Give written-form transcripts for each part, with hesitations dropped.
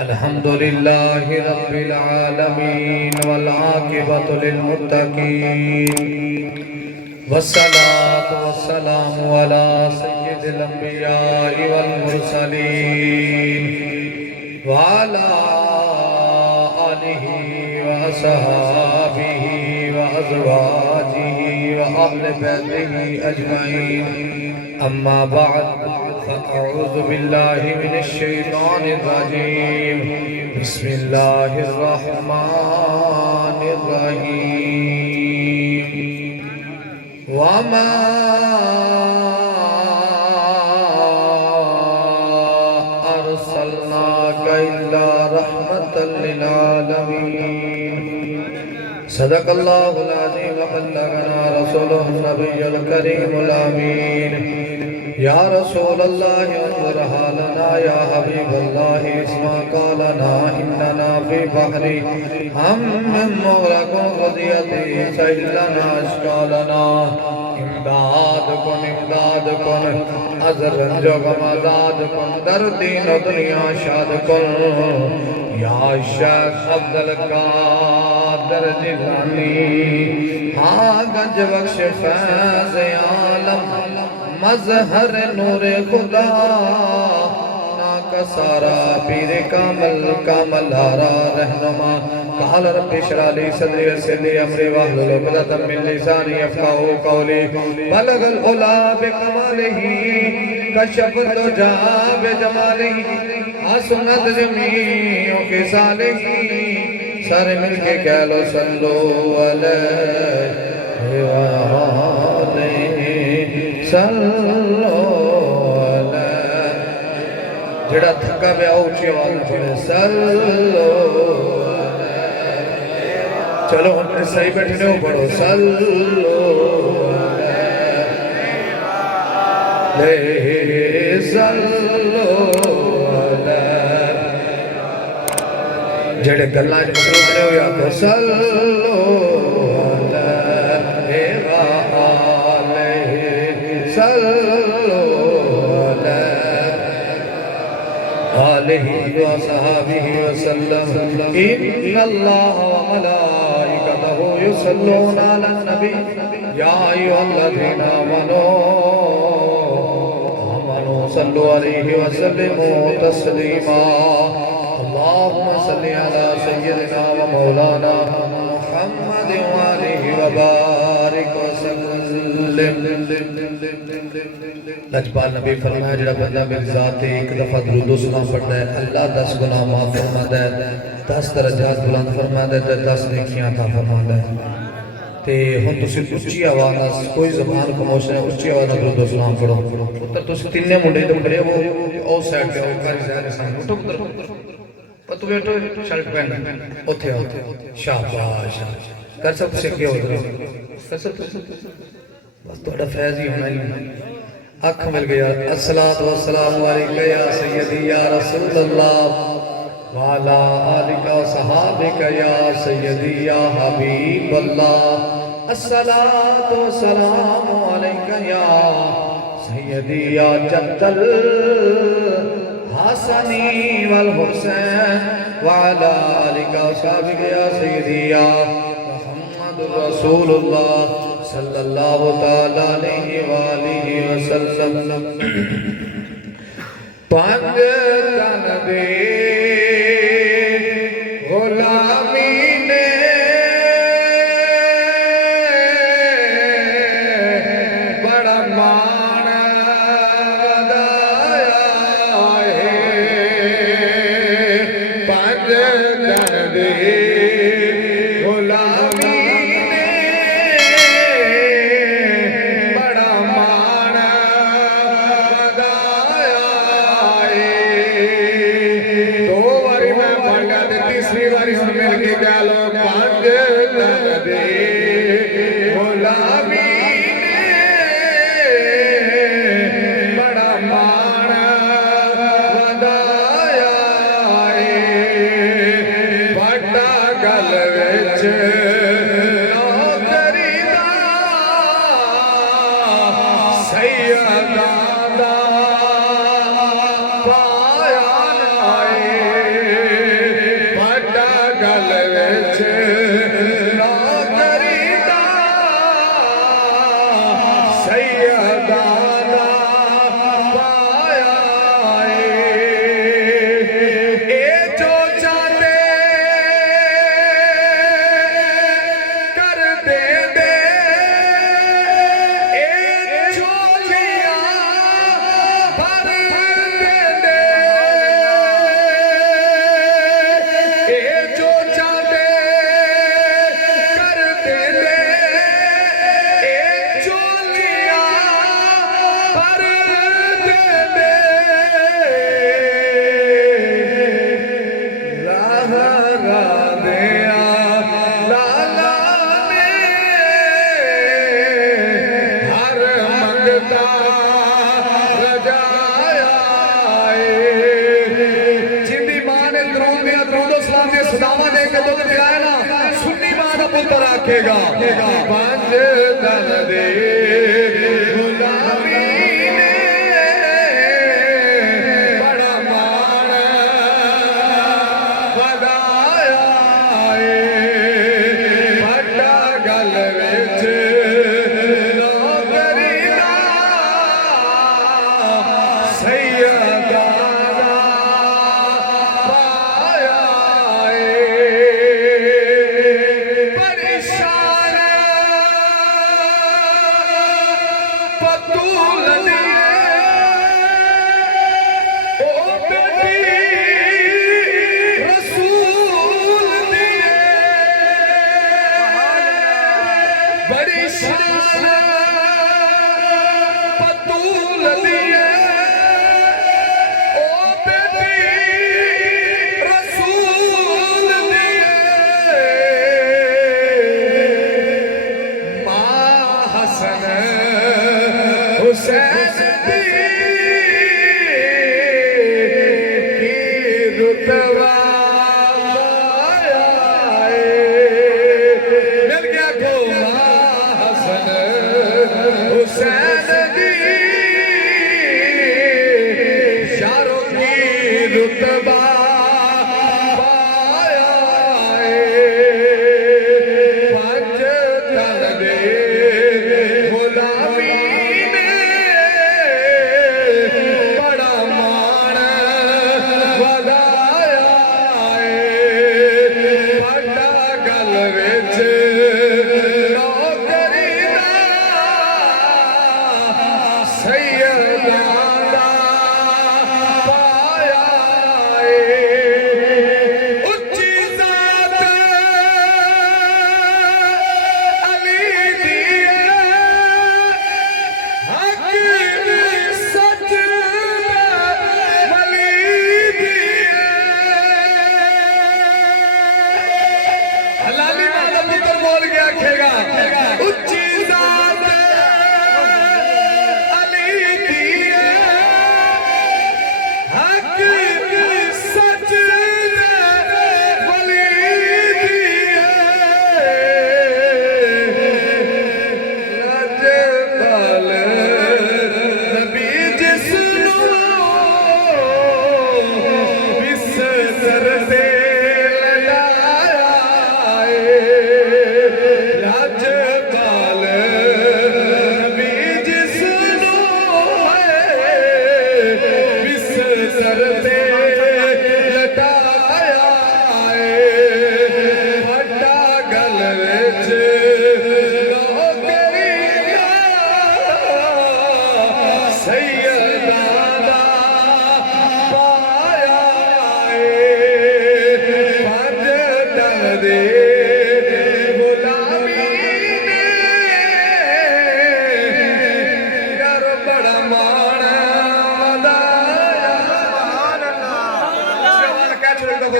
अल्हम्दुलिल्लाहि रब्बिल आलमीन वल आक़िबतु लिल मुत्तक़ीन वस्सलातु वस्सलामु अला सय्यिदिल अंबियाइ वल मुरसलीन व अला आलिहि व अस्हाबिहि व अज़वाजिहि व अहले बैतिहि अजमईन अम्मा बअद फ़अऊज़ु बिल्लाहि मिनश शैतानिर रजीम बिस्मिल्लाहिर रहमानिर रहीम वमा अर्सलनाका इल्ला रहमतल लिल आलमीन सदक़ल्लाहुल अज़ीम व बल्लगना रसूलुहुन नबियुल करीमुल अमीन या रसूल अल्लाह अंज़ुर हालना या हबीब अल्लाह इस्मा क़ालना इन्नना फ़ी बहरी हम मुग़रक़ुन ग़दियती सहिलना अश्क़ालना इमदाद कुन अज़रन जो गम आज़ाद कुन दर दीन व दुनिया शाद कुन या शेख अब्दुल कादिर जिलानी हाँ गंज बख्श फैज़ आलम मज़हर नूरे खुदा ना कसारा पीर कामल कामलारा रहनुमा काल रब्बि इश्रह ली सदरी वयस्सिर ली अमरी वहलुल उक़दतम मिन लिसानी यफ़क़हू क़ौली बलगल उला बिकमालिही कशफ़त दुजा बिजमालिही हसनत जमीउ ख़िसालिही सारे मिलके कह लो सल्लु अलैहि व आलिहि सल्लो अलैहि जेड़ा थका पिया उच्ची आवाज़ में पढ़े सल्लो चलो हम सही बैठने हो पढ़ो सल्लो अलैहि सल्लो अलैहि जेड़े गल्लां च मसरूफ़ हो या तो सल्लो आलिहि व अस्हाबिहि वसल्लम इन्नल्लाह व मलाइकतहु युसल्लूना अलन नबी या अय्युहल्लज़ीना आमनू सल्लु अलैहि व सल्लिमू तस्लीमा अल्लाहुम्मा सल्लि अला सय्यिदिना व मौलाना मुहम्मद व आलिहि व बारिक व सल्लिम लजपाल नबी फरमाया जेड़ा बंदा मेरी ज़ात एक दफ़ा दुरूद सलाम पढ़ता है अल्लाह 10 गुनाह माफ़ फरमाता है 10 दरजात बुलंद फरमाता है 10 नेकियां अता फरमाता है ते हुण तुसीं उच्ची आवाज़ नाल कोई ज़बान खामोश है उच्ची आवाज़ नाल दुरूद सलाम पढ़ो पुत्र तुसीं तिन्ने मुंडे तो खड़े वो उस साइड पे कारी साइड सामने उठो पुत्र पतु बैठो शर्ट पहन ओथे आओ शाबाश कर सब से क्या हो कर सब बस थोड़ा फैज़ ही होना ही अख मिल गया अस्सलातु वस्सलामु अलैका या सय्यदी या रसूल अल्लाह व अला आलिका व सहाबिका या सय्यदी या हबीब अल्लाह अस्सलातु वस्सलामु अलैका या सय्यदी या जद्दल हसनी वल हुसैन व अला आलिका व सहाबिका या सय्यदी या मुहम्मदुर रसूलुल्लाह सल्लल्लाहु ताला अलैहि व आलिहि वसल्लम पंज तन दे गुलामी ने बड़ा मान वधाया है पंज तन दे गुलामी बड़ा खुदावा ने एक दुध पिलाया ना सुन्नी मां का पुत्र आखेगा पंज दल दे गुलामी ने बड़ा मान वधाया बड़ा गल विच नौकरी दा सैयदा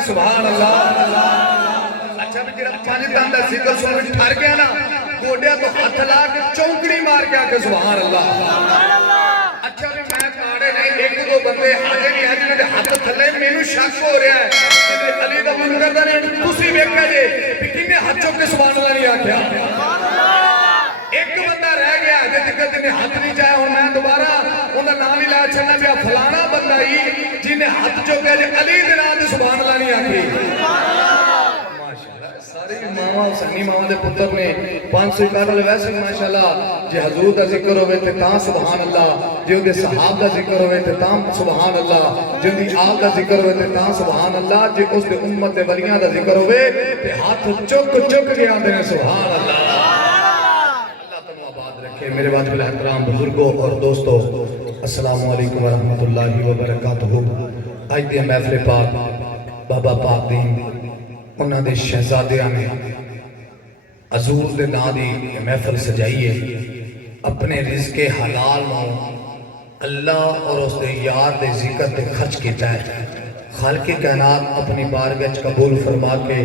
सुभान अल्लाह। अच्छा भी जेड़ा पांच दंद दा जिक्र सुन के ठर गया ना गोडिया तो हाथ ला के चौंकड़ी मार के आके सुभान अल्लाह। अच्छा भी मैं काड़े नहीं एक दो बंदे हाजे नहीं आज मेरे हाथ थले मेनू शक हो रहा है कि अली दा मन करदा ने तुसी वेखा जे कि किन्ने हाथ चुक के सुभान अल्लाह नहीं आख्या। एक बंदा रह गया जे तक जिन्हें हाथ नहीं चाहे हुन मैं दोबारा उनका नाम ही ला छड़ना पिया फलाना बंदा ही जिन्हें हाथ चुके जे अली दे नाम ते सुभान अल्लाह नहीं आखी। माशाअल्लाह सारे मामा सन्नी मामा दे पुत्र ने 561 वाले वैसे माशाअल्लाह जे हुजूर दा जिक्र होवे ते तां सुभान अल्लाह, जे उहदे सहाब दा जिक्र होवे ते तां सुभान अल्लाह, जे उहदी आल दा जिक्र होवे ते तां सुभान अल्लाह, जे उस दे उम्मत दे वलियां दा जिक्र होवे ते हाथ चुक चुक के आंदे ने सुभान अल्लाह। मेरे वाजिब एहतराम बुजुर्गों और दोस्तों अस्सलाम वालेकुम व रहमतुल्लाहि व बरकातहू। आज दी महफिल पाक बाबा पाक दीन उन्हां दे शहजादियां ने हजूर दे नां दी महफिल सजाई है। अपने रिज़्क़े हलाल नूं अल्लाह और उसके यार दे जिक्र ते खर्च किया है। खालिक़े कायनात अपनी बारगाह च कबूल फरमा के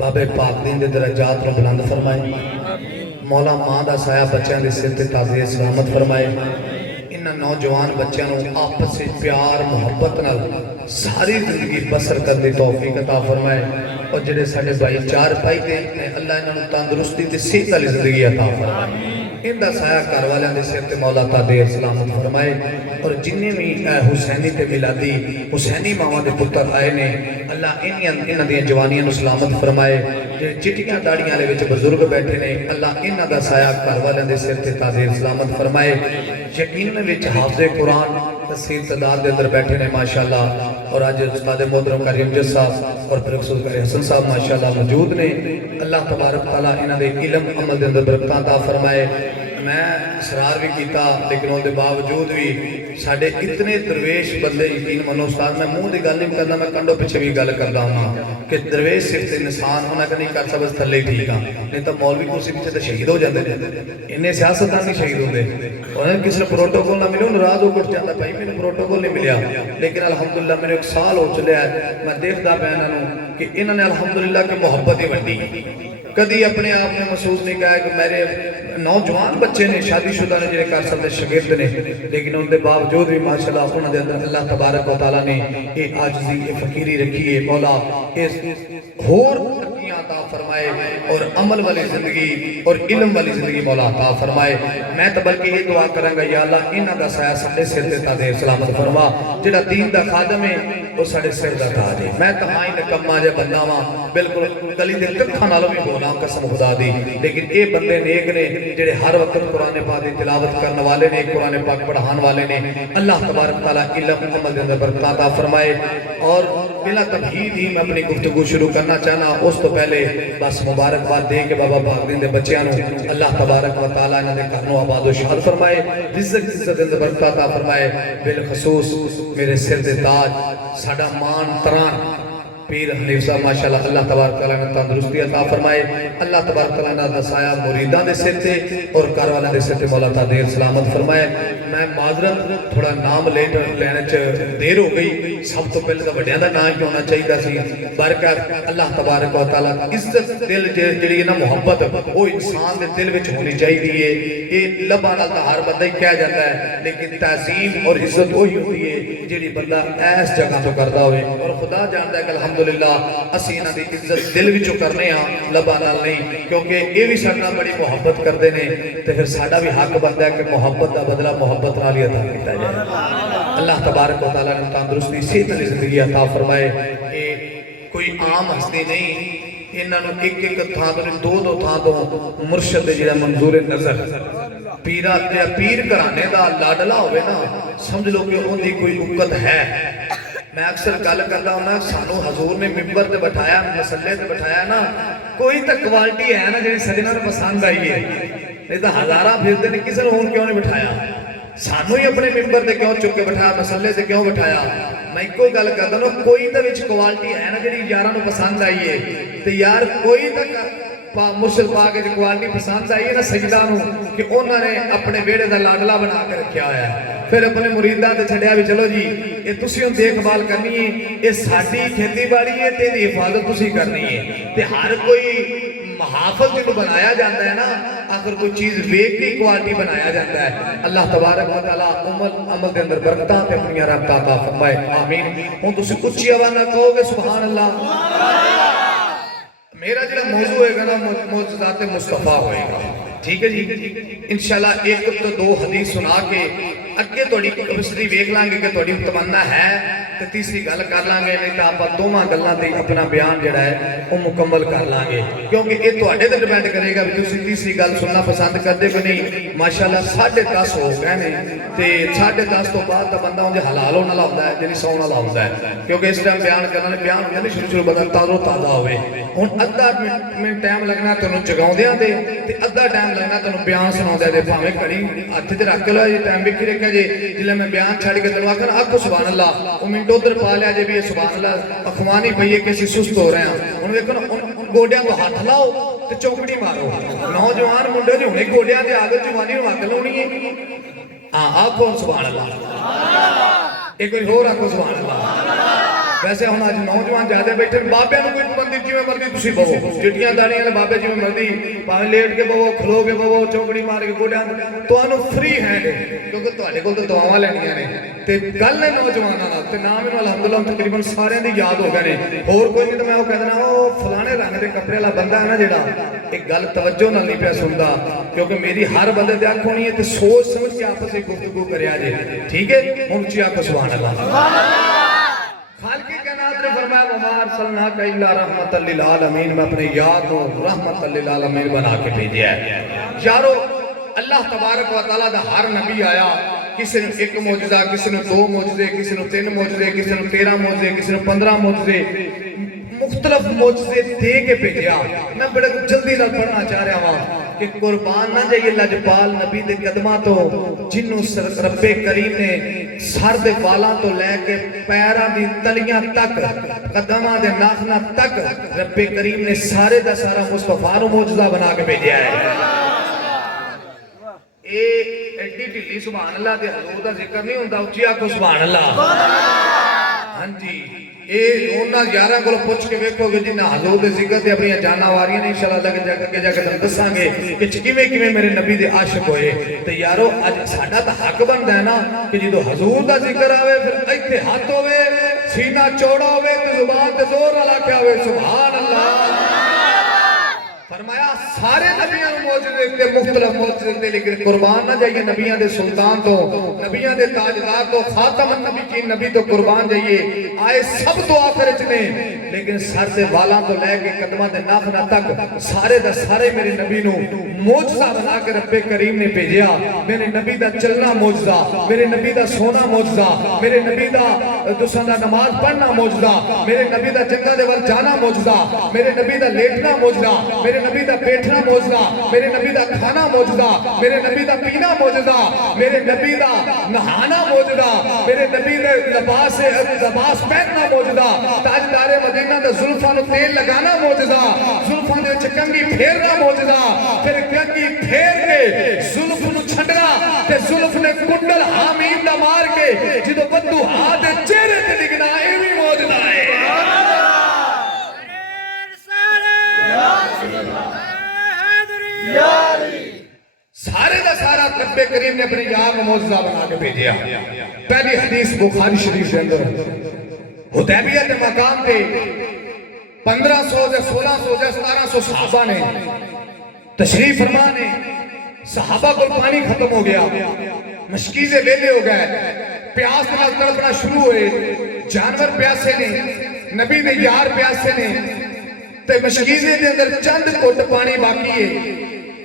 बाबे पाक दीन दे दरजात नूं बुलंद फरमाए। मौला मां दा साया बच्चों के सिर ते ताज़े सलामत फरमाए। इन्हां नौजवान बच्चों को आपस में प्यार मुहब्बत नाल सारी जिंदगी बसर करने की तौफीक अता फरमाए। और जिहड़े साडे भाई चार भाई ने अल्लाह इन्होंने तंदुरुस्ती ते सेहत वाली जिंदगी अता फरमाए। इनका साया घर वालों के सिर ते मौला तादेर सलामत फरमाए। और जिन्हें भी हुसैनी ते मिलादी हुसैनी मावां दे पुत्र आए ने अल्लाह इन्हां दी जवानियां नूं सलामत फरमाए। जे चिट्टियां दाड़ियां दे विच बुजुर्ग बैठे ने अल्लाह इन्हां दा साया घर वालों के सिर ते तादेर सलामत फरमाए। यकीन विच हाफिज़े कुरान तस्वीर तादाद के अंदर बैठे ने माशाअल्लाह। और अज उस्ताद मोहतरम कारी अमजद साहब और प्रोफेसर कारी हसन साहब माशाअल्लाह मौजूद ने। अल्लाह तबारक तआला इन्हां दे इल्म अमल के अंदर बरकत अता फरमाए। मैं इसरार भी किया लेकिन उसके बावजूद भी साढ़े इतने दरवेश बंदे यकीन मनो उस्ताद मैं मुँह की गल नहीं करता, मैं कंडो पिछे भी गल करता हूँ कि दरवेश सिर्फ इंसान होना कि नहीं कर सकता थले ठीक हाँ, नहीं तो मौलवी कुर्सी पिछे तो शहीद हो जाते हैं। इन्ने सियासतदान नहीं शहीद होते, उन्हें किसी प्रोटोकॉल ना मिले उन्हें रात उठ जाता भाई मैंने प्रोटोकॉल नहीं मिला। लेकिन अलहमदुलिल्लाह मेरे एक साल हो चलिया मैं देखता पाया इन्हों कि इन्होंने अलहमदुलिल्लाह की मुहब्बत ही वड्डी कभी अपने आप ने महसूस नहीं किया कि मेरे नौजवान बच्चे ने शादीशुदा ने जिन्हें कर सकते शागिर्द ने, लेकिन उनके बावजूद भी माशाअल्लाह उन्होंने अंदर अल्लाह तबारक व तआला ने ये आजिज़ी ये फकीरी रखी है। मौला इस होर तरक्कियां अता फरमाए और अमल वाली जिंदगी और इल्म वाली जिंदगी मौला अता फरमाए। मैं तो बल्कि ये दुआ करांगा या अल्लाह इन्हां दा साया साडे सिर ते तादेर सलामत फरमा। जिहड़ा दीन दा खादम है वो साडे सिर दा ताज है। मैं तो हाँ ही निकम्मा जिहा बंदा वां बिल्कुल गली दे कक्खां नालों भी बोलना कसम खुदा दी, लेकिन ये बंदे नेक ने जेड़े हर वक्त कुरान पाक की तिलावत करने वाले ने कुरान पाक पढ़ाने वाले ने। अल्लाह तबारक तआला इल्म अमल के अंदर बरकत अता फरमाए। और बिला तमहीद ही मैं अपनी गुफ्तगू शुरू करना चाहना, उस तो पहले बस मुबारकबाद दे के बाबा भागदीन दे बच्चों को अल्लाह तबारक व तआला इन्हां दे घर नूं आबाद व शाद फरमाए, रिज़्क़ इज़्ज़त दे अंदर बरकत अता फरमाए। बिलखसूस मेरे सिर दे ताज साडा मान तरान पीर हनीफ साहब माशाअल्लाह अल्लाह तबारक तआला ने तंदुरुस्ती अता फरमाए। अल्लाह तबारक तआला ने दसाया मुरीदां दे सिर ते और घर वालों दे सिर ते मौला तादेर सलामत फरमाए। मैं माजरत थोड़ा नाम लेट लेने च देर हो गई, सब तो पहले तो वड्डियां दा नाम ही होना चाहिए सी। बरकत अल्लाह तबारक व तआला इज्जत दिल जिहड़ी है ना मुहब्बत वो इंसान दे दिल विच होनी चाहिए है। ये लबां नाल तां हर बंदा ही कह जाता है, लेकिन तहजीम और इज्जत वही होती है जिहड़ी बंदा इस जगह तो करता होवे। और खुदा जानता है कि अल्हम्दुलिल्लाह असीं इन्हां दी इज्जत दिल विचों करने हां लबां नाल नहीं, क्योंकि ये भी साडे नाल बड़ी मुहब्बत करते हैं तो फिर साडा भी हक बनता है कि मुहब्बत का बदला मुहब्बत नाल ही अता किया जाए। अल्लाह तबारक व तआला ने तंदुरुस्ती सेहत वाली जिंदगी अता फरमाए। ये कोई आम हस्ती नहीं, इन्हों एक एक थां तो दो दो थां तो मुर्शद जिहड़ा मंजूर नजर पीरा पीर घराने का लाडला होवे ना समझ लो कि उनकी कोई उकत है। मैं अक्सर गल करता हूँ ना, सानू हजूर ने मिंबर से बिठाया मसले से बिठाया ना, कोई तो क्वालिटी है ना जी सजना पसंद आई है, नहीं तो हजारा फिरते ने किसी ने होर क्यों नहीं बिठाया। सानू ही अपने मिंबर से क्यों चुक के बिठाया, मसले से क्यों बिठाया। मैं एको गल करता ना, कोई तो क्वालिटी है ना जी यारा पसंद आई है, तो यार कोई तो मुर्शद पाक क्वालिटी पसंद आई है ना सजदा कि उन्होंने अपने बेड़े का लाडला बना के रखा हुआ है। फिर अपने मुरीदां ते छड्या भी चलो जी ये तुसीं देखभाल करनी है, ये साडी खेतीबाड़ी है ते इहदी हिफाजत तुसीं करनी है। ते हर कोई मुहाफिज जिन्हों बनाया जाता है ना, आखिर कोई चीज़ वेख के क्वालिटी बनाया जाता है। अल्लाह तबारक व तआला अमल के अंदर बरकतां ते अपनी रहमतां अता फरमाए, आमीन। हुण तुसीं उच्ची आवाज़ नाल कहोगे सुभान अल्लाह। मेरा जो मौजू होएगा ना मोअज़्ज़ात मुस्तफ़ा होएगा, ठीक है जी। इंशाअल्लाह एक तो दो हदीस सुना के अगे थोड़ी कैपेसिटी वेख लांगे कि थोड़ी तमन्ना है तो तीसरी गल कर लांगे, नहीं तो आप दोवां गल्लां ते अपना बयान जिहड़ा है वो मुकम्मल कर लांगे, क्योंकि ये तुहाडे ते डिपेंड करेगा भी तुसीं तीसरी गल सुनना पसंद करदे कि नहीं। माशाअल्लाह 10:30 हो गए ने ते 10:30 तो बाद तो बंदा उंदे हलाल होने वाला होंदा है, जिहड़ी सौण वाला होंदा है, क्योंकि इस टाइम बयान करना बयान हो जांदे शुरू बंदा ताज़ो ताज़ा होवे। हुण अद्धा मिनट टाइम लगना तुहानूं जगाउंदियां ते अद्धा टाइम लगना तुहानूं बयान सुणाउंदियां ते, भावें घड़ी हत्थ ते रख लो, ये टाइम वेखी रखिया जे जिल्ले मैं बयान छड़ के तैनूं आखना आखो सुभान अल्लाह, वो मिनट उधर पा लिया जे भी ये सुभान अल्लाह अखवानी पई है कि असीं सुस्त हो रहे हैं। हुण वेखो ना गोडियां तो हाथ लाओ ते चौकड़ी मारो। नौजवान मुंडे जी हुणे गोडियां ते आदत जवानी नूं हत्थ लाउणी है। हाँ आखो सुभान अल्लाह, एक कोई होर आखो सुभान अल्लाह। वैसे हम अज नौजवान ज्यादा बैठे बाबे कोई पाबंदी जिवें मर्जी तुसीं बवो चिट्टियां दाड़ियां वाले बाबे जिवें मर्जी भावें लेट के बवो खलो के बवो चौकड़ी मार के गोड्यां तुहानू फ्री हैंड क्योंकि तुहाडे कोल तो दुआवां लैणियां ने ते गल है नौजवानां नाल ते नाम इहनूं अलहमदुलिल्लाह तकरीबन सारियां दी याद हो गए ने होर कोई नहीं तो मैं वो कह देना ओ फलाने रंग दे कपड़े वाला बंदा है ना जिहड़ा एक गल तवज्जो नाल नहीं पिया सुनदा क्योंकि मेरी हर बंदे दी अख होनी है ते सोच समझ के आपस में गुफ्तगू करिया जे ठीक है हुण उच्ची आखो सुभान अल्लाह सुभान अल्लाह खालिक कायनात ने फरमाया वमा अरसलनाका इल्ला रहमतल लिल आलमीन मैं अपने यार को रहमतल लिल आलमीन बना के भेजा है यारो अल्लाह तबारक व तआला दा हर नबी आया किसी ने एक मौजूदा किसी ने 2 मौजूदे किसी ने 3 मौजूदे किसी ने 13 मौजूदे किसी ने 15 मौजूदे मुख्तलिफ मौजूदे दे के भेजा मैं बड़े जल्दी नाल पढ़ना चाह रहा हूं कि कुर्बान ना जाइए लजपाल नबी दे कदमां तो जिन्नू रब्बे करीम ने सर दे वालां तो लैके पैरां दी तलियां तक कदमां दे नाखना तक रब्बे करीम ने सारे दा सारा मुस्तफा नू मौजूदा बना के भेजा है ए एडी ढिल्ली सुभान अल्लाह दे हजूर दा जिक्र नहीं हुंदा उच्ची आखो सुभान अल्लाह हां जी ए उन्हां यारां कोल पुछ के वेखोगे जिन्हां हजूर दे जिक्र ते अपनी जानां वारियां ने इंशाअल्लाह अगे जाके तुहानूं दसांगे कि किवें किवें मेरे नबी दे आशिक होए ते यारो अज साडा तां हक बनदा है ना कि जदों हजूर दा जिक्र आवे फिर इत्थे हथ होवे सीना चौड़ा होवे ते जुबान ते जोर नाल आख्या होवे सुभान अल्लाह फरमाया सारे नबियां मौजूदे ते मुख्तलिफ मौजूदे लेकिन कुर्बान ना जाइए नबियां दे सुल्तान तो नबियां दे ताजदार तो खातमन नबी की नबी तो कुर्बान जाइए आए सब तो आखिर च ने लेकिन सर दे वालां तो लेके कदमां दे नाखना तक सारे दा सारे मेरे नबी नु मौजूदा बना के रब्बे करीम ने भेजा मेरे नबी दा चलना मौजूदा मेरे नबी दा सोना मौजूदा मेरे नबी दा तुसां दा नमाज पढ़ना मौजूदा मेरे नबी दा जंगा दे वल जाना मौजूदा मेरे नबी दा लेटना मौजूदा मेरे नबी दा बैठना मौजूदा मेरे नबी दा खाना मौजूदा मेरे नबी दा पीना मौजूदा मेरे नबी दा नहाना मौजूदा मेरे नबी दे लिबास पहनना मौजूदा ताजदारे मदीना दे जुल्फां नु तेल लगाना मौजूदा जुल्फां दे विच कंघी फेरना मौजूदा फिर कंघी फेर के जुल्फ नु छंडना ते जुल्फ ने कुंडल हामीन दा मार के जिदों बद्दू हाथ दे चेहरे ते डिगना ए भी मौजूदा है सारे दा सारा रब्बे करीम ने अपने यार को मौजूदा बना के भेजा पहली हदीस बुखारी शरीफ के अंदर हुदैबिया के मकाम पे 1500 से 1600 से 1700 सहाबा ने तशरीफ फरमा ने सहाबा को पानी खत्म हो गया मशकीज़े वेले हो गए प्यास नाल तड़पना शुरू हुए जानवर प्यासे ने नबी दे यार प्यासे ने ते मशकीज़े दे अंदर चंद घुट पानी बाकी है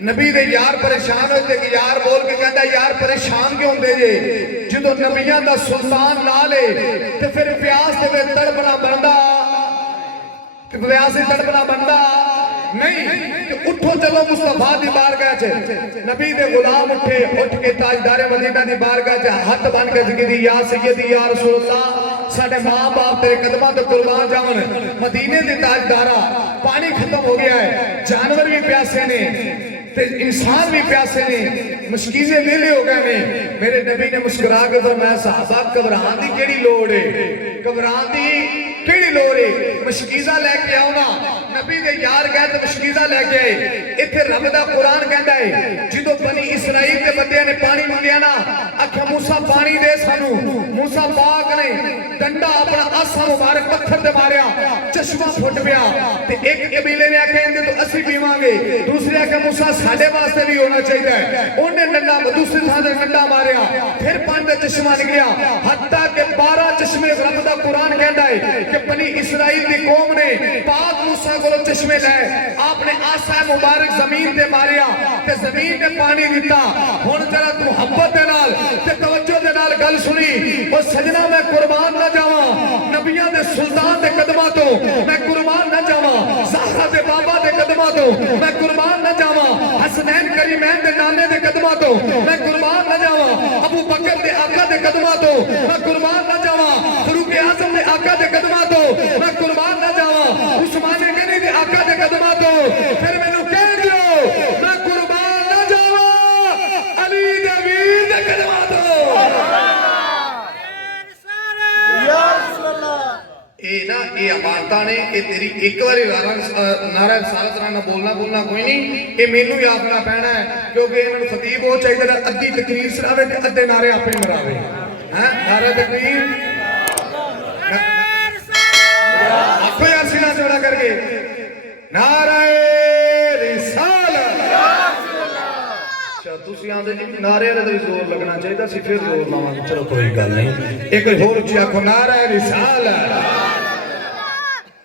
नबी दे यार परेशान होए ते यार बोल के कहंदा यार परेशान क्यों होंदे जे जदों नबियां दा सुल्तान नाल है ते फिर प्यास दे विच तड़पना बनदा ते प्यास दे तड़पना बनदा नहीं ते उठो चलो मुस्तफा दी बारगाह च नबी दे गुलाम उठे उठ के ताजदारे मदीना दी बारगाह च हाथ बन के जिक्र या सैयदी या रसूल अल्लाह साडे मां बाप तेरे कदमां ते कुर्बान जावन मदीने दे ताजदारा पानी खत्म हो गया है जानवर भी प्यासे ने ते इंसान भी प्यासे ने मशकीज़े वेले हो गए ने मेरे नबी ने मुस्कुरा के फरमाया साहबा घबरान दी केड़ी लोड़ है घबरान दी केड़ी लोड़ है मशकीज़ा लेके आओ ना नबी दे यार गए ते मशकीज़ा लेके आए इत्थे रब दा कुरान कहंदा है जिदों बनी इसराइल दे बंदियां ने पानी मंगया ना आख्या मूसा पानी दे सानू मूसा पाक ने डंडा अपना आसा मुबारक पत्थर ते मारिया चश्मा फुट पिया ते एक कबीले ने आख्या इहदे तो असीं पीवांगे दूसरे आख्या मूसा साडे वास्ते भी होना चाहिए उन्हें डंडा दूसरे थां ते डंडा मारिया फिर पानी दा चश्मा निकलिया हत्ता के 12 चश्मे रब दा कुरान कहंदा है कि बनी इसराइल दी कौम ने पाक मूसा कोलों चश्मे ले आपने आसा मुबारक जमीन ते मारिया ते जमीन ने पानी दिता हुण जरा मुहब्बत दे नाल ते तवज्जो दे नाल गल सुनी ओ सजना मैं कुर्बान ना जावां नबियां दे सुल्तान दे कदमां तो मैं कुर्बान ना जावां ज़हरा दे बाबा दे कदमां तो मैं कुर्बान ना जावां हसनैन करीमैन दे नाने दे कदमां तो मैं कुर्बान ना जावां अबू बकर दे आका दे कदमां तो मैं कुर्बान ना जावां फारूक आज़म दे आका दे कदमां तो मैं कुर्बान ना जावां उस्मान गनी दे आका दे कदमां तो फिर मैनू कह दियो मैं कुर्बान ना जावां अली दे वीर दे कदमां तो ए ना ये अमानता ने ये तेरी एक बार नारा रिसालत ना बोलना कोई नहीं, ये मैनू ही आखना पैना है क्योंकि इन्होंने खतीब वो चाहिए अद्धी तकरीर सुनावे ते अद्धे नारे आपे मरावे हैं। नारा तकरीर आपको यार सीना चौड़ा करके नारा नारे वाले भी जोर लगना चाहिए सी, फिर जोर लावांगे। चलो कोई गल नहीं, एक होर उच्ची आखो नारा रिसालत।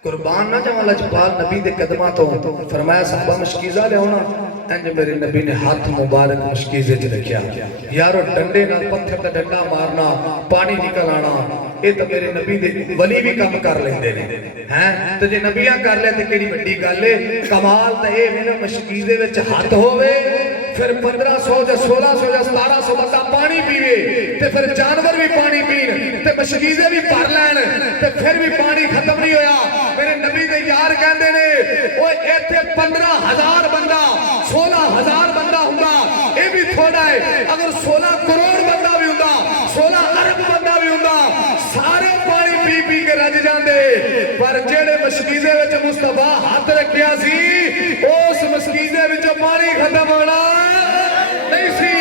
कुर्बान ना जावां लजपाल नबी दे कदमां तो फरमाया साहबा मशकीज़ा लियाओ। इंज मेरे नबी ने हाथ मुबारक मशकीज़े च रखिया। यारो डंडे नाल पत्थर ते डंडा मारना, पानी निकल आना, ये तो मेरे नबी दे वली भी काम कर लेंदे ने हैं। ते जे नबियां कर ले ते केड़ी वड्डी गल है। कमाल तो ये मेरे मशकीज़े विच हाथ होवे, फिर 1500 या 1600 या 1700 बंदा पानी पीवे ते फिर जानवर भी पानी पीन ते मशकीज़े भी भर लैन ते फिर भी पानी खत्म नहीं होया। मेरे नबी दे यार कहंदे ने ओए इत्थे 15,000 बंदा 16,000 बंदा हुंदा ये भी थोड़ा है। अगर 16 करोड़ बंदा भी हुंदा 16 अरब बंदा भी हुंदा सारे पानी पी पी के रज जांदे। पर जेड़े मशकीज़े विच मुस्तफा हाथ रखिया सी उस मशकीज़े विच पानी खत्म होना नहीं सी,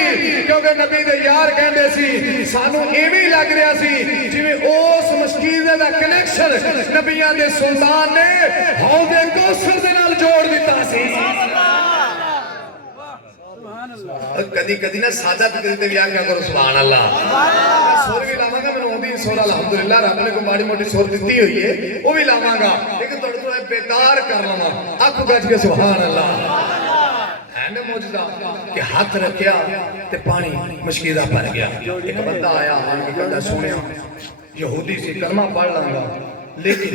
क्योंकि नबी दे यार कहंदे सी सानू एवें लग रहा सी जिवें उस मशकीज़े दा कनेक्शन नबियां दे सुल्तान ने हौज़े कौसर दे नाल जोड़ दिता सी। कदी कदी ना सादा तकरीर ते भी आख्या करो सुभान अल्लाह। सुर भी लावांगा, मैनूं आउंदी सुर अल्हम्दुलिल्लाह, रब ने कोई माड़ी मोटी सुर दित्ती हुई है वो भी लावांगा, लेकिन थोड़ा थोड़ा बेकार कर लवां। अख गज के सुभान अल्लाह मौजूदा कि हाथ रखिया ते पानी मशकीज़ा भर गया। एक बंदा आया आन के कहंदा सुनिया यहूदी सी कलमा पढ़ लांगा, लेकिन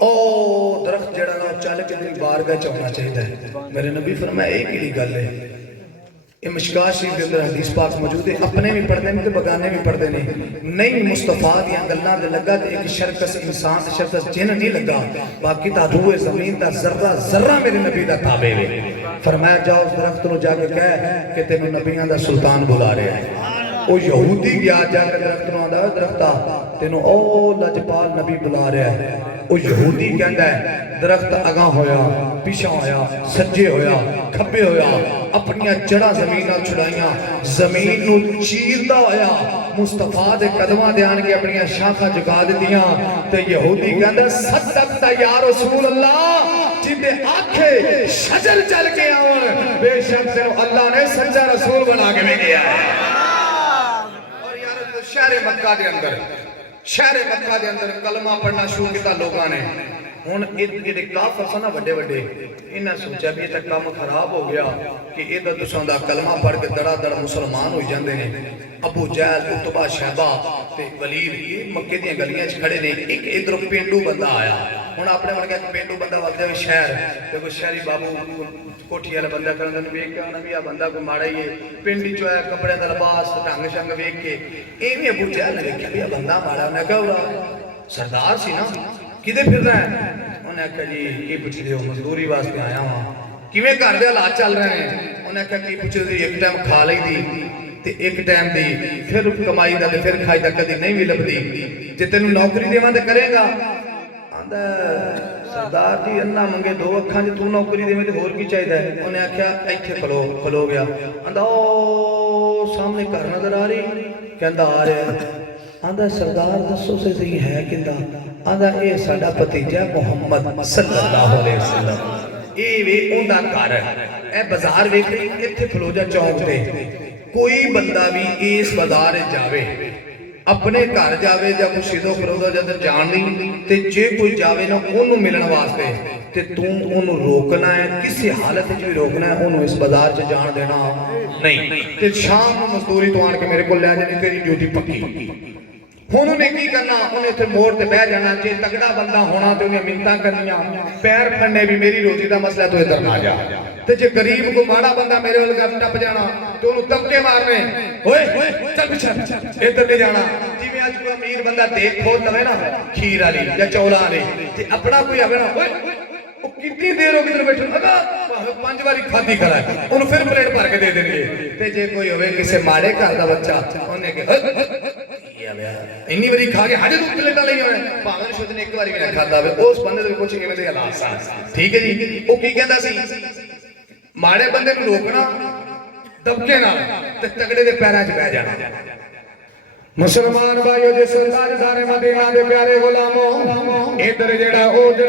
ओ दरख्त जड़ा ना चल के तेरी बारगाह च आना चाहिए। मेरे नबी फरमाया ये केड़ी गल है। ये मिशकात शरीफ के अंदर हदीस पाक मौजूद है, अपने भी पढ़ते हैं तो बगाने भी पढ़ते हैं। नहीं मुस्तफा दियां गल्लां दे लगा ते एक शरकस इंसान शरकस जिन नहीं लगा, बाकी ता रूए जमीन दा जर्रा जर्रा मेरे नबी दा ताबे है। फरमाया जाओ उस दरख्त नु जाके कह कि तेनू नबियां दा सुल्तान बुला रहा है। ओ यहूदी गया जाके दरख्त नु आंदा दरख्ता तेनू ओ लजपाल नबी बुला रहा है। ओ यहूदी कहंदा है दरख्त अगा होया पिछा होया सज्जे होया खब्बे होया, अपनी जड़ा जमीन नाल छुड़ाइयां, जमीन नू चीरदा होया मुस्तफा दे कदमां दे आन के अपनी शाखा झुका दित्तियां। ते यहूदी कहंदा सदकता या रसूल अल्लाह, जिंदे आखे शजर चल के आवन बेशक तेनू अल्लाह ने सच्चा रसूल बना के भेजा है। और यार शहर मक्का दे अंदर कलमा पढ़ना शुरू किया लोगों ने। हुण जेडे काफर सन वड्डे वड्डे इन्हां सोचा भी ये काम खराब हो गया कि ये तो तुसां दा कलमा पढ़ के दड़ा दड़ मुसलमान हो जांदे ने। अबू जहल उतबा शैबा ते वलीद ये मक्के दी गलियां च खड़े ने। एक इधरों पेंडू बंदा आया, हुण अपने वर्गा एक पेंडू बंदा वलदा है शहर ते कोई शहरी बाबू कोठी वाला बंदा करन वेख के ना भी आ बंदा कोई माड़ा ही है। पिंड चो आया कपड़े दा लिबास ढंग शंग वेख के इवें अबू जहल ने वेख्या भी आ बंदा माड़ा। उन्हें कहा सरदार सी ना किदे फिर रहा है। उन्हें आख्या जी की पुछदे हो, मजदूरी वास्ते आया वहां, किवें घर दे हालात चल रहे हैं। उन्हें आख्या की पुछदे, एक टाइम खा लई दी ते एक टाइम दी फिर कमाई दा ते फिर खाई दा कदी नहीं भी लभदी। जे तेनू नौकरी देवां ते करेगा। आंदा सरदार जी अन्ना मंगे दो अखां च तू नौकरी देवें ते होर की चाहिदा है। उन्हें आख्या इत्थे खलो गया। आंदा ओ सामने घर नजर आ रही, कहंदा आ रहा। आंदा सरदार दसो से सही है किंदा। आंदा ये साडा भतीजा मुहम्मद सल्लल्लाहु अलैहि वसल्लम, ये वे उंदा घर है। ए बाजार वेख इत्थे खलो जा चौक ते, कोई बंदा भी इस बाजार जावे अपने घर जावे या कोई सिद्धो फरोदा जद जान नहीं ते जे कोई जावे ना ओनू मिलने वास्ते ते तू ओनू रोकना है, किसी हालत में भी रोकना है, ओनू इस बाजार च जान देना नहीं। ते शाम को मजदूरी तो आन के मेरे को ले जानी, तेरी ड्यूटी पक्की। हुण उन्हें की करना, उन्हें इत्थे मोड़ ते बह जाना। जे तगड़ा बंदा होना तो उन्हें मिन्नतां करनियां, पैर फड़ने भी मेरी रोजी का मसला तो इधर ना जा। ते जे गरीब को माड़ा बंदा मेरे वाल टप जाना तो उन्हें धक्के मारने, ओए चल पीछे इधर नहीं जाना। जिवें अज कोई अमीर बंदा देख खोल लवे ना खीर वाली या चौला वाली, ते अपना कोई आवे ना ओए कितनी देर हो किधर बैठे अगा 5 बारी खाधी खड़ा है, उन्हें फिर प्लेट भर के दे देंगे। ते जे कोई होवे किसी माड़े घर का बच्चा उन्हें के ਇੰਨੀ ਵਾਰੀ ਖਾ ਕੇ ਹਜੇ ਤੂੰ ਪਲੇਟਾਂ ਲਈਆਂ ਹੋਏ ਭਾਵੇਂ ਸ਼ੁੱਧ ਨੇ ਇੱਕ ਵਾਰੀ ਵੀ ਨਾ ਖਾਦਾ ਹੋਵੇ ਉਸ ਬੰਦੇ ਦੇ ਕੁਝ ਇਵੇਂ ਦੇ ਹਾਲਾਤ ਸਨ ਠੀਕ ਹੈ ਜੀ ਉਹ ਕੀ ਕਹਿੰਦਾ ਸੀ ਮਾੜੇ ਬੰਦੇ ਨੂੰ ਰੋਕਣਾ ਦਬਕੇ ਨਾਲ ਤੇ ਤਗੜੇ ਦੇ ਪੈਰਾਂ 'ਚ ਬਹਿ ਜਾਣਾ मुसलमान भाइयों जिस ताजदार मदीना दे प्यारे गुलामों इधर जेड़ा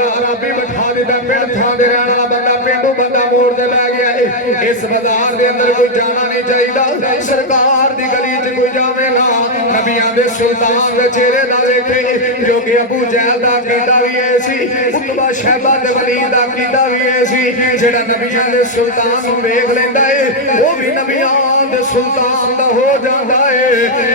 अरबी बिठा दिता पिंड थां दे रहने वाला बंदा पिंडू बंदा मोड़ ते लै गया है इस बाजार दे अंदर कोई जाना नहीं चाहिए सरकार दी गली च कोई जावे ना नबियां दे सुल्तान दे चेहरे ना देखे जो कि अबू जहल दा कीदा भी ऐसी उतबा शहबा दे वली दा कीदा भी ऐसी जेड़ा नबियां दे सुल्तान नूं वेख लैंदा है वो भी नबियां दे सुल्तान दा हो जांदा है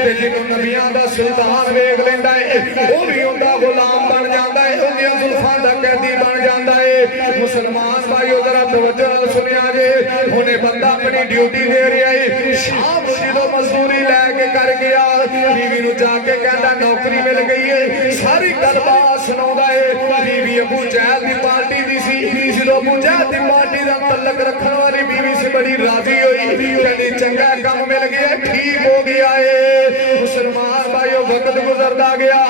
ते जिन्हों नबियां दा सुल्तान वेख लैंदा है वो भी उनका गुलाम बन जाता है उनकी जुल्फां दा कैदी बन जाता है मुसलमान भाइयों जरा तवज्जो नाल सुनिया जे हुणे बंदा अपनी ड्यूटी दे रहा है शाम जो मजदूरी लैके कर गया बीवी नूं जाके कहंदा नौकरी मिल गई है सारी गलबात सुणाउंदा है बीवी अबू जहल दी पार्टी दी सी जो अबू जहल दी पार्टी दा तल्लक रखने वाली बीवी से बड़ी राजी हुई कहंदी चंगा काम मिल गया ठीक हो गया है मुसलमान भाइयों वक्त गुजरदा गया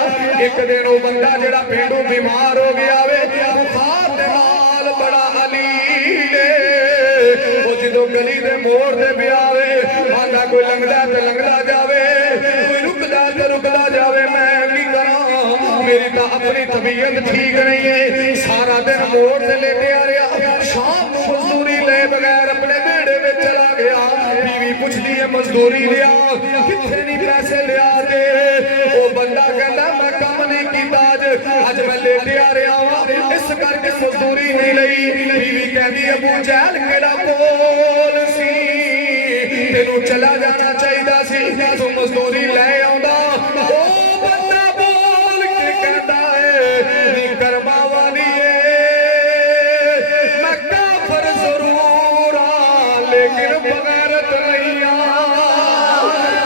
एक दिन वो बंदा जेड़ा पेंडू बीमार हो गया वे बुखार दे नाल बड़ा अलील वो जो गली दे मोड़ ते पिया वे आंदा कोई लंघदा ते लंघदा जावे कोई रुकदा ते रुकदा जावे मैं की करा मेरी तो अपनी तबीयत ठीक नहीं है सारा दिन मोड़ ते लेटिया रहा शाम को मजदूरी ले बगैर अपने बेड़े में चला गया बीवी पुछदी है मजदूरी लिया किथे नहीं पैसे लिया दे वो बंदा कहता मैं काम नहीं कीता अज मैं लेटिया रहा वा इस करके मजदूरी नहीं लई बीवी कहती अबू जहल केड़ा बोल सी तेनू चला जाना चाहिए सी तू मजदूरी ले आउंदा ओ बंदा बोल के कहता है नी करमा वाली मैं काफर जरूर लेकिन बगैरत नहीं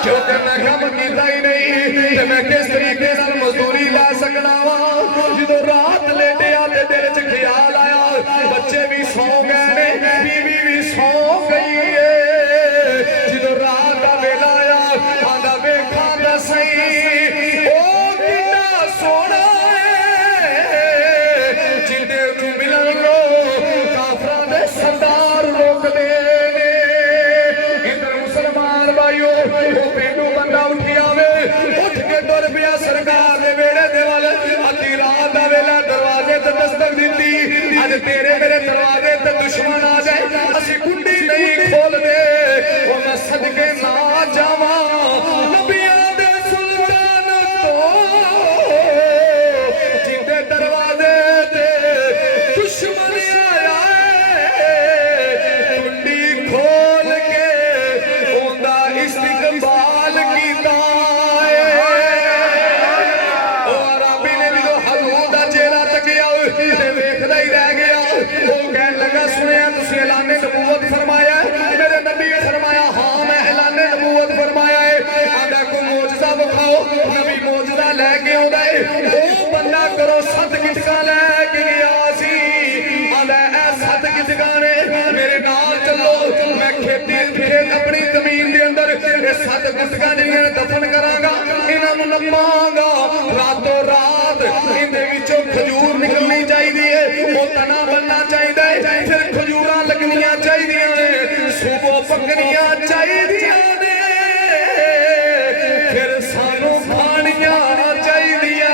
क्योंकि मैं कम कीता ही नहीं ते मैं किस तरीके नाल मजदूरी ला सकना वा जो रात लेटिया ते दिल च ख्याल आया बच्चे भी सौ गए ने बीवी भी सौ गई है जो रात दा वेला आया आंदा वेखा दा सही ओ कितना सोना है जिंदे नूं मिलन लो काफरां दे सरदार रोकदे ने इधर मुसलमान भाइयों वो पेंडू बंदा उठी आवे उठ के तुर पिया सरकार दे वेड़े दे वल अद्धी रात दा वेला दरवाजे ते दस्तक दित्ती अज तेरे मेरे दरवाजे ते दुश्मन आ जाए असी कुंडी नहीं खोलदे ओ मैं सदके ना जावां नबियां दे सुल्तान तो जिंदे दरवाजे ते दुश्मन आया कुंडी खोल के ओंदा इस्तकबाल कीता वेखदा ही रह गया वो कहन लगा सुनिया तुसीं ऐलाने नबूवत फरमाया मेरे नबी ने फरमाया हाँ मैं ऐलाने नबूवत फरमाया है आंदा कोई मौजज़ा विखाओ नबी मौजज़ा लैके आउंदा है वो बंदा करो 7 गिटका लैके गया सी आंदा ऐ 7 गिटका ने मेरे नाल चलो मैं खेत अपनी जमीन दे अंदर ये 7 गिटका जिहड़ियां दफन करांगा इन्हां नूं लपांगा रातों रात इहदे विचों खजूर निकलनी चाहिए वो तना बनना चाहिए फिर खजूरा लगनिया चाहिए सुबह पकनिया चाहिए फिर सानू खानिया चाहिए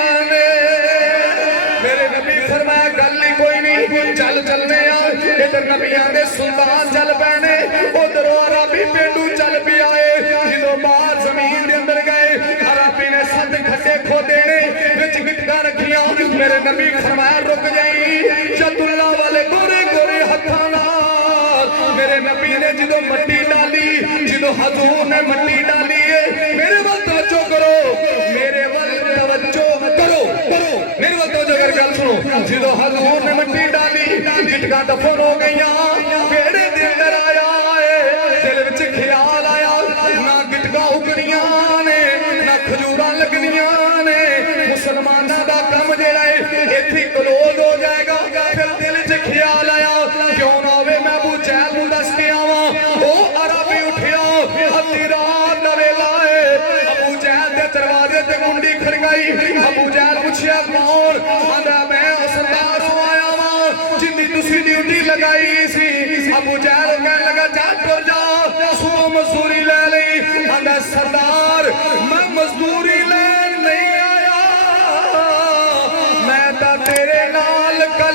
मेरे नबी फरमाया गल ही कोई नहीं चल चलने इधर नबियां दे सुल्तान चल पैने उधर अरबी पेंडू चल पिया जो बाहर जमीन के अंदर गए अरबी ने 7 खड्डे खोदे ने विच गिटका रखिया मेरे नबी फरमाया रुक जाई शतुल्ला वाले गोरे गोरे हत्थां नाल मेरे नबी ने जो मट्टी डाली जो हजूर ने मट्टी डाली है मेरे वल तवज्जो करो मेरे वल तवज्जो करो मेरे वल तवज्जो कर गल सुनो जो हजूर ने मट्टी डाली गिटका दफन हो गईयां मेरे दिल अंदर आया दिल विच ख्याल आया ना गिटका उगणियां ने ना खजूरां लगनियां ने मुसलमानां दा काम जेड़ा है इत्थे क्लोज हो जाएगा फिर दिल च ख्याल आया क्यों ना होवे मैं अबू जहल नूं दस के आवां ओ अरबी उठिया अद्धी रात दा वेला है अबू जहल दे दरवाजे ते कुंडी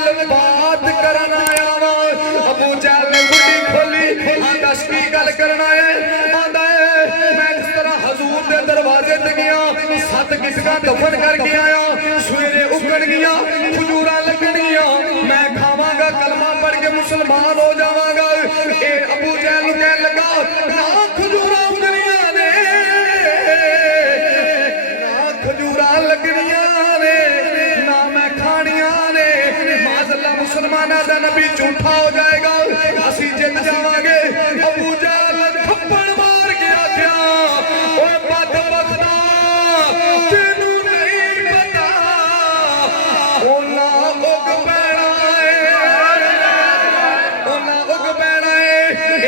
गल बात करना आया वा। अबू जहल ने गुड्डी खोली, आंदा की गल करना है। आंदा मैं जिस तरह हजूर दे दरवाजे ते गया, 7 किसका दफन करके आया, सवेरे उगण गया, खजूरा लगनिया, मैं खावांगा, कलमा पढ़ के मुसलमान हो जावांगा। ए अबू जहल कहने लगा, ना खजूरा उगनिया ने, ना खजूरा लगनिया ने, ना मैं खानिया ने। माज़अल्लाह मुसलमाना दा नबी झूठा हो जाएगा, असी जित जावांगे। अबू जहल थप्पड़ मार के आख्या, ओए बदबख्ता तेनू नहीं पता ओना उग पैना है, ओना उग पैना है।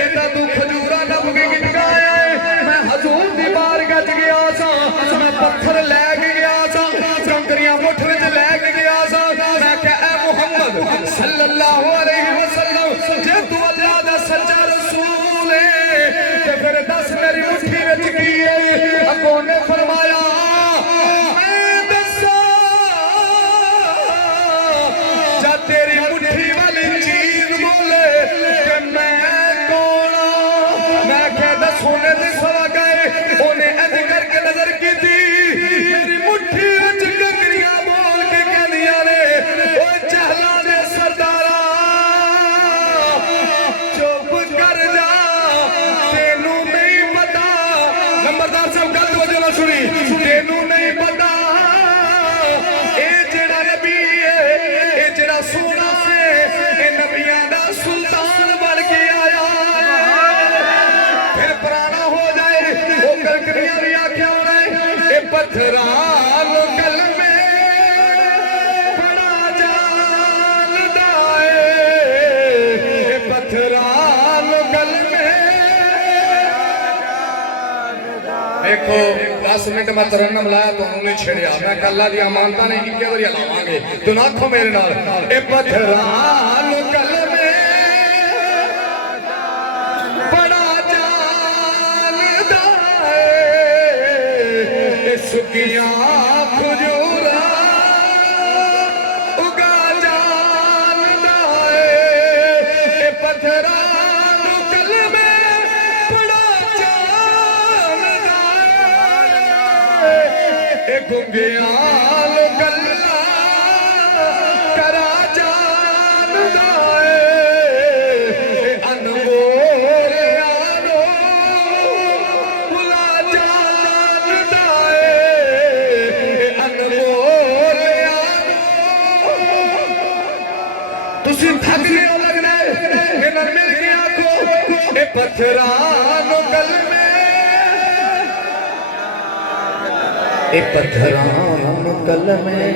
एदा तू खजूरा नब के गिट गाया है। मैं हजूर दी बारगाह च गया सा, मैं पत्थर लैके गया सा, कंकरियां मुठ विच लैके गया सा। मैं कहा ए मुहम्मद सल्लल्लाहु अलैहि वसल्लम, जे तू अल्लाह दा सच्चा रसूल है ते फिर दस मेरी मुट्ठी विच की है। अगों ने फरमाया, मैं दसा जा तेरी मुट्ठी वाली चीज बोले कि मैं कौन हां। मैं कहदा सोने दे सवा गए, ओने इंज करके नजर की थी, मेरी मुट्ठी विच कंकरियां बोल के कहदियां ने, ओए जहला दे सरदारा चुप कर जा, तेनू नहीं पता। नंबरदार साहब गल तवज्जो नाल सुनी, तेनू नहीं पता ए जेड़ा नबी है, ए जेड़ा सोना है, ए नबियां दा सुल्तान बन के आया है। फिर पुराना हो जाए, वो कंकरियां भी आख्या होना है, ए पत्थरां गल में बड़ा जानदा है, ए पत्थरां गल में। देखो 10 मिनट मैं तरन्नम लाया, तुहानू नहीं छेड़िया। मैं कल्ला दी अमानता ने इक्के बारी लावांगे, तो ना आखो मेरे नाल, ए पत्थरां गल में बड़ा जानदा है, ए सुकियां खजूरा उगा जानदा है, ए पत्थरां गल में बड़ा जानदा है, ए गुंगियां गल्ला करा जानदा है, ए अनमोल आलो भुला जानदा है, ए अनमोल आलो। तुसी थक गए हो लगदा है, इन्हां मिल के आखो, ए पत्थरां गल में, ए पत्थरां गल में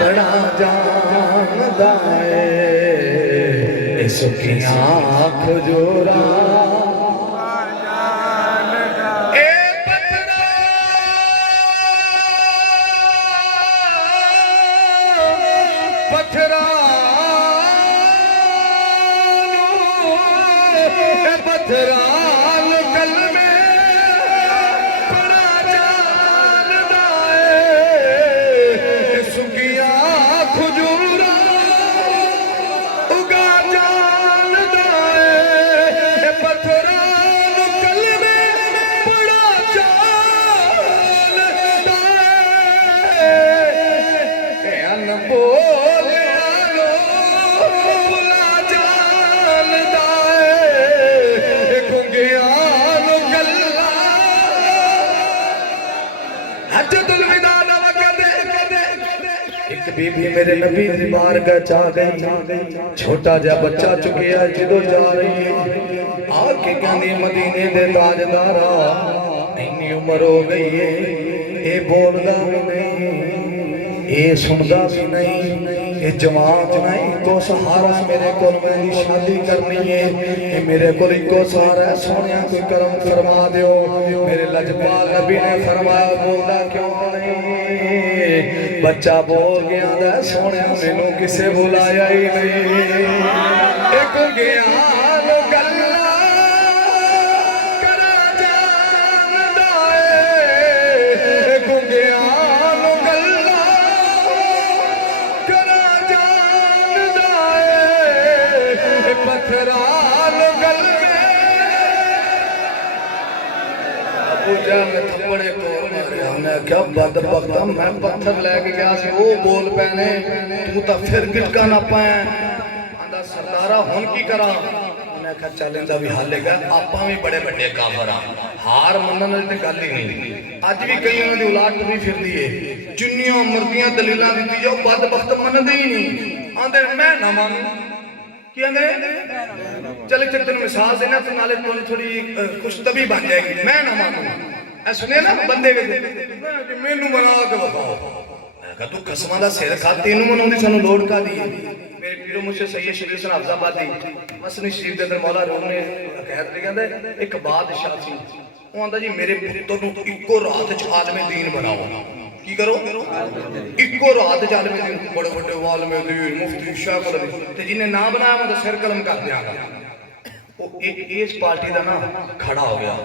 बड़ा जानदा है, ए सुखियां खजूरा ए पत्थरां पत्थरां ए पत्थरां गल में बड़ा जानदा है, सुखियां खजूरा उगा जानदा है, ए पत्थरां गल में बड़ा जानदा है, ए अनमोल आलो भुला जानदा है, ए गुंगियां गल्ला। हज्जतुल विदा दा वक्त एक बीबी मेरे नबी दी बारगाह च आ गई, छोटा जिहा बच्चा चुकिया जदों जा रही है, आके कहंदी मदीने दे ताजदारा इन्नी उम्र हो गई है, ये बोलदा भी नहीं, ये सुनदा भी नहीं, ये जमात नहीं, तो सहारा मेरे को मेरी शादी करनी है, ये मेरे को इको सहारा है, सोनिया कोई करम फरमा दियो। मेरे लजपाल नबी ने फरमाया, बोलदा क्यों नहीं, बच्चा बोल गया दा सोनिया मैनू किसे बुलाया ही नहीं, एक गया गल्ला करा जानदा है, एक गया गल्ला करा जानदा खराल गल पूजा में थप्पड़े तोड़ मारिया उन्हें क्या बदबख्ता मैं पत्थर लेके गया सी वो बोल पैने तू तो फिर गिटका ना पाया आंदा सरदारा हुन की करा उन्हें कहा चल इंदा भी हल है आपां भी बड़े बड़े काफर हार मनन वाली ते गल ही नहीं अज भी कई उन्हां दी औलाद टुरी फिरदी है जिन्नियां मर्दियां दलीलां दित्ती जाओ बदबख्त मनदे ही नहीं आंदे मैं ना मानू की आंदे चल इत्थे तेन मिसाल देना तो नाले तुहानू थोड़ी खुशतबी बन जाएगी मैं ना मानू ऐ सुने ना बंदे मैनू मना के बताओ मैं कहा तू खसमां दा सिर खा तेनू मनाउंदी सानू लोड़ कादी है मेरे पीरो मुझसे सैयद शरीफ हसन हफ्जाबादी मसनी शरीफ दे अंदर मौला रूम ने कहत लिखा कहंदे एक बादशाह सी ਉਹ ਆਂਦਾ ਜੀ ਮੇਰੇ ਪੁੱਤਰ ਨੂੰ ਇੱਕੋ ਰਾਤ ਚ ਆਲਮੇ ਦੀਨ ਬਣਾਓ ਕੀ ਕਰੋ ਇੱਕੋ ਰਾਤ ਚ ਆਲਮੇ ਦੀਨ ਬੜੇ ਵੱਡੇ ਆਲਮੇ ਦੀਨ ਮੁਫਤੀ ਸ਼ਾਹ ਤੇ ਜਿਹਨੇ ਨਾ ਬਣਾਇਆ ਮੈਂ ਤਾਂ ਸਿਰ ਕਲਮ ਕਰ ਦਿਆਂਗਾ ਉਹ ਇੱਕ ਇਸ ਪਾਰਟੀ ਦਾ ਨਾ ਖੜਾ ਹੋ ਗਿਆ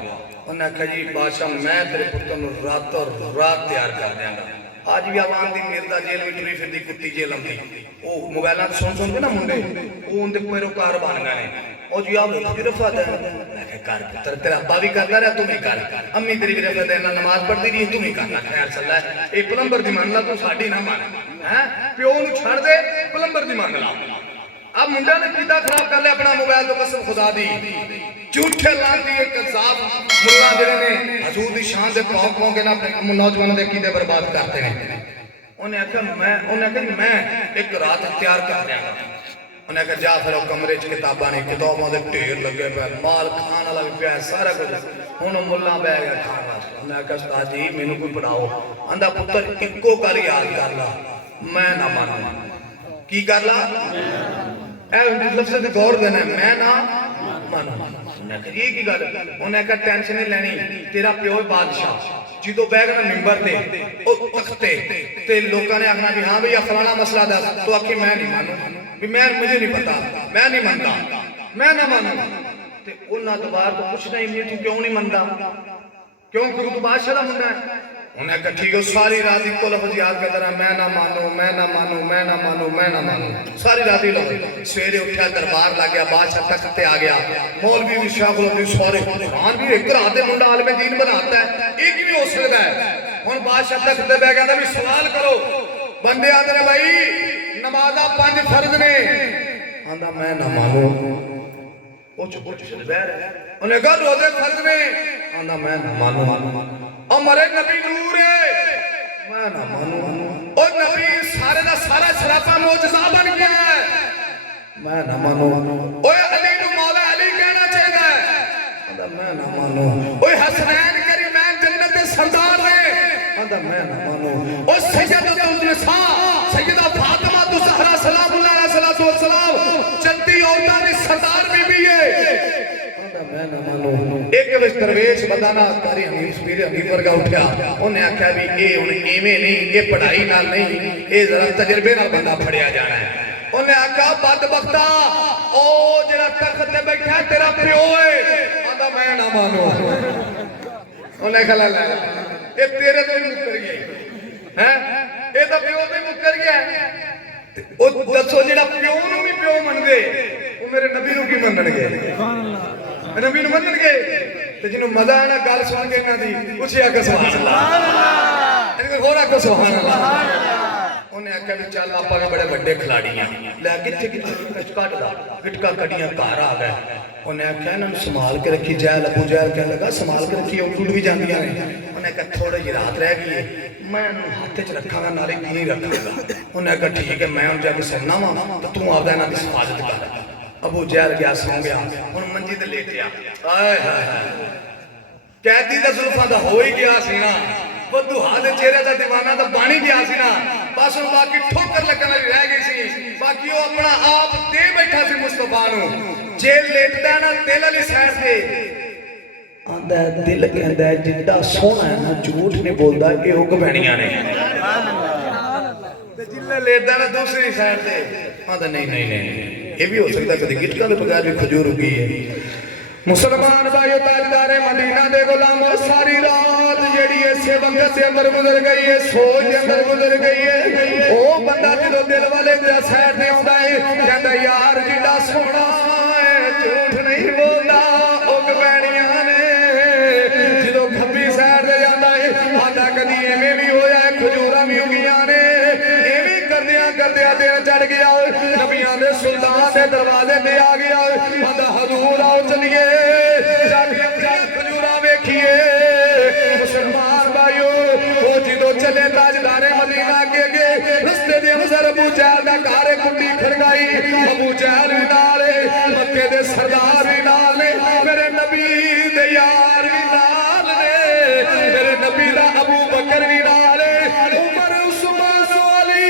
ਉਹਨੇ ਆਖਿਆ ਜੀ ਬਾਦਸ਼ਾਹ ਮੈਂ ਤੇਰੇ ਪੁੱਤਰ ਨੂੰ ਰਾਤੋਂ ਰਾਤ ਤਿਆਰ ਕਰ ਦਿਆਂਗਾ ਅੱਜ ਵੀ ਆਵਾਮ ਦੀ ਮਿਰਦਾ ਜੇਲ੍ਹ ਵਿੱਚ ਟੁਰੀ ਫਿਰਦੀ ਕੁੱਤੀ ਜੇਲ੍ਹ ਆਉਂਦੀ ਉਹ ਮੋਬਾਈਲਾਂ ਤੇ ਸੁਣ ਕੇ ਨਾ ਮੁੰਡੇ ਉਹ ਉਹਦੇ ਪੈਰੋਕਾਰ ਬਣ ਗਏ ਨੇ ਉਹ ਜੀ ਆਪ की रफत है मैं कहा कर पुत्र तेरा अब्बा भी करता रहा तुम ही कर अम्मी तेरी भी रफत है ना नमाज पढ़ती रही तुम ही करना खैर चल है ये प्लंबर दी मान ला तू साडी ना मान हैं प्यो नु छड़ दे प्लंबर दी मान ला अब मुंडा ने कीता खराब कर लिया अपना मोबाइल तो कसम खुदा दी झूठे लांती एक कज़ाब मुल्ला जेड़े ने हजूर दी शान दे भौंक भौंक के ना अपने नौजवानों दे कीदे बर्बाद करते ने उन्हें आख्या मैं एक रात तैयार कर दियां उन्हें कहा जा फिर कमरे च किताबां ने किताबां दे ढेर लगे पे माल खान वाला भी पिया सारा कुछ हुण मुल्ला बह गया खान वास्ते उन्हें कहा उस्ताद जी मैनू कोई पढ़ाओ आंदा पुत्र इक्को गल याद कर ला मैं ना मानू की कर ला ए लफ्ज़ ते गौर देना मैं ना मानू उन्हें कहा ये की गल उन्हें कहा टेंशन नहीं लेनी तेरा प्यो बादशाह जो बह गया मिंबर ते तख्ते ते लोगों ने आखना भी हाँ भैया फलाना मसला दस तो आखी मैं नहीं मानू भी मैं मुझे नहीं पता मैं नहीं मानता मैं ना मानू ते उन्हां दोबारा तो पुछना ही नहीं तू क्यों नहीं मानता क्यों क्योंकि तू बादशाह दा मुंडा है उन्हें कहा ठीक है सारी रात इको लफ्ज़ याद करता रहा मैं ना मानू मैं ना मानू मैं ना मानू मैं ना मानू सारी रात ही लफ्ज़ सवेरे उठा दरबार लग गया बादशाह तख्त ते आ गया मौलवी भी शाह भी सारे कुरान भी एक रात दे मुंडा आलमे दीन बनाता है ये की भी हो सकता है हुण बादशाह तख्त ते बैठ गया भी सवाल करो बंदे आंदे ने भाई नमाज़ां 5 फर्ज ने आंदा मैं ना मानू ओ चुप चुप बैठ उन्हें कहा रोजे फर्ज ने आंदा मैं ना मानू अमरे नबी नूर है मैं ना मानू ओ नबी सारे दा सारा शराफा मौजज़ा बन गया है मैं ना मानू ओए अली नु मौला अली कहना चाहिए आंदा मैं ना मानू ओए हसनैन करीमैन जन्नत दे सरदार ने आंदा मैं ना मानू ओ सैयदतुल निसा सैयदा फातिमा तु ज़हरा सलामुल्लाह अलैहि वसल्लम जन्नती औरतां दी सरदार बीबी है आंदा मैं ना मानू एक विच दरवेश बदाना कारी हनीफ पीर हनीफ वर्गा उठया उन्हें आख्या भी ये हुण एवें नहीं ये पढ़ाई नाल नहीं ये जरा तजर्बे नाल बंदा फड़िया जाना है उन्हें आख्या बदबख्ता ओ जेड़ा तख्त ते बैठा तेरा प्यो है आंदा मैं ना मानू उन्हें कहा ले ये तेरे तो मुकर गया हैं ये तो प्यो तो मुकर गया ओ दसो जेड़ा प्यो नु भी प्यो मनदे ओ मेरे नबी नु की मनणगे सुभान अल्लाह नबी नु मनणगे ते जिन्नु मजा आना गल सुन के इन्हां दी उसी आके सुभान अल्लाह इनको होरा को सुभान अल्लाह उन्हें आख्या भी चल आपां के बड़े बड़े खिलाड़ी हैं लै किथे किथे कटदा गिटका कड़ियां घर आ गए उन्हें आख्या इन्हां नु संभाल के रखी जैल अबू जैल कहने लगा संभाल के रखी टुट भी जांदियां ने उन्हें कहा थोड़ी जी रात रह गई है मैं हाथ च रखांगा नाले की नहीं रखांगा उन्हें कहा ठीक है मैं उन जाके सोना वा तो तू आपदा इन्हां दी हिफाजत कर अबू जैल गया सौ गया हुण मंजी ते लेटिया आए हाय कैदी दा जुल्फां दा हो ही गया सी ना वो दुहा दे चेहरे दा दीवाना तो बन ही गया सी ना बस हुण बाकी ठोकर लगन वाली रह गई सी बाकी वो अपना आप दे बैठा सी मुस्तफा नु जेल लेटदा ना दिल वाली साइड ते आंदा दिल कहंदा जिद्दा सोहना है ना झूठ नहीं बोलदा ए हुक बैणियां ने ते जिल्ले लेटदा ना दूसरी साइड ते आंदा नहीं नहीं नहीं ये भी हो सकता कभी गिटका के बगैर भी खजूर उगी है मुसलमान भाइयों ताजदारे मदीना दे गुलामों सारी रात जेड़ी इसे वक्त के अंदर गुजर गई है सोच के अंदर गुजर गई है ओ बंदा जो दिल वाले साइड ते आंदा है कहंदा यार जिड्डा सोहना है करदिया दिन चढ़ गया नबियां दे सुल्तान दे दरवाजे ते आ गया आंदा हजूर आओ चलिए जाके खजूरा वेखिए मुसलमान भाइयों ओ जिदो चले ताजदारे मदीना के अगे रस्ते दे अंदर अबू जहल दा घर कुंडी खड़काई अबू जहल भी नाल मक्के दे सरदार भी नाल ने मेरे नबी दे यार भी नाल ने मेरे नबी दा अबू बकर भी नाल उमर उस्मान अली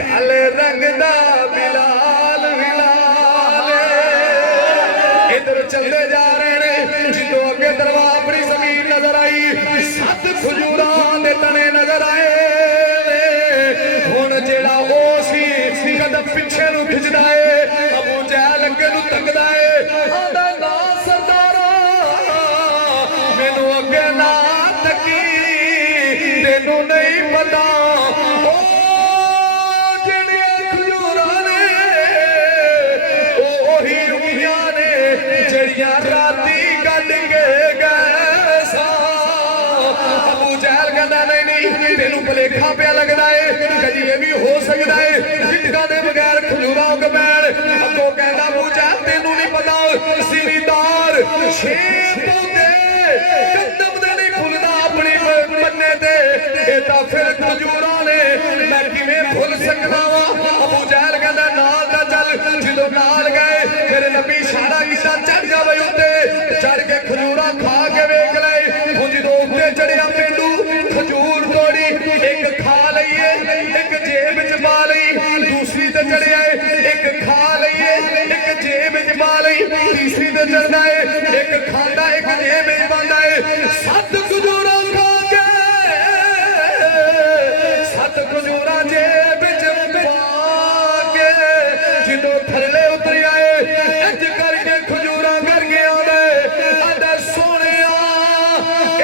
काले रंग दा बिलाल भी नाल इधर चलते जा रहे ने जिदों अगे दरबार अपनी जमीन नजर आई 7 खजूरां दे तने नजर आए हुण जेड़ा ओ सी कदम पिछे नु खिचदा है अबू जहल अगे नु तकदा है आंदा ना सरदारा मैनू अगे ना तकी तेनू नहीं पता ओ जेड़ियां खजूरां ने ओही उंगलियां ने जेड़ियां राती कट के गए सा अबू जहल कहता नहीं तेनू भुलेखा पिया लगता है कभी ये भी हो सकता है गिटका दे बगैर खजूरा उग पैण अगों कहता अबू जहल तेनू नहीं पता जिमीदार 6 पौधे कदम दे नहीं फुलदा अपनी बन्ने ते ये तां फिर खजूरा ने मैं किवें भुल सकदा वा अबू जहल कहता नाल दा चल जिदों नाल गए मेरे नबी इशारा कीता चढ़ जा बई उत्ते चढ़ के खजूरा खा के वेख ले हुण जिदों उत्ते चढ़िया पेंडू खजूर तोड़ी एक खा लईए एक जेब च पा लई दूसरी ते चढ़िया एक खा लईए एक जेब च पा लई तीसरी ते चढ़दा है एक खांदा एक जेब च पांदा है 7 खजूरां खा के 7 खजूरां जेब च पा के जिदों थल्ले उतरी आए इंज करके खजूरां कर गया आंदा सोहणिया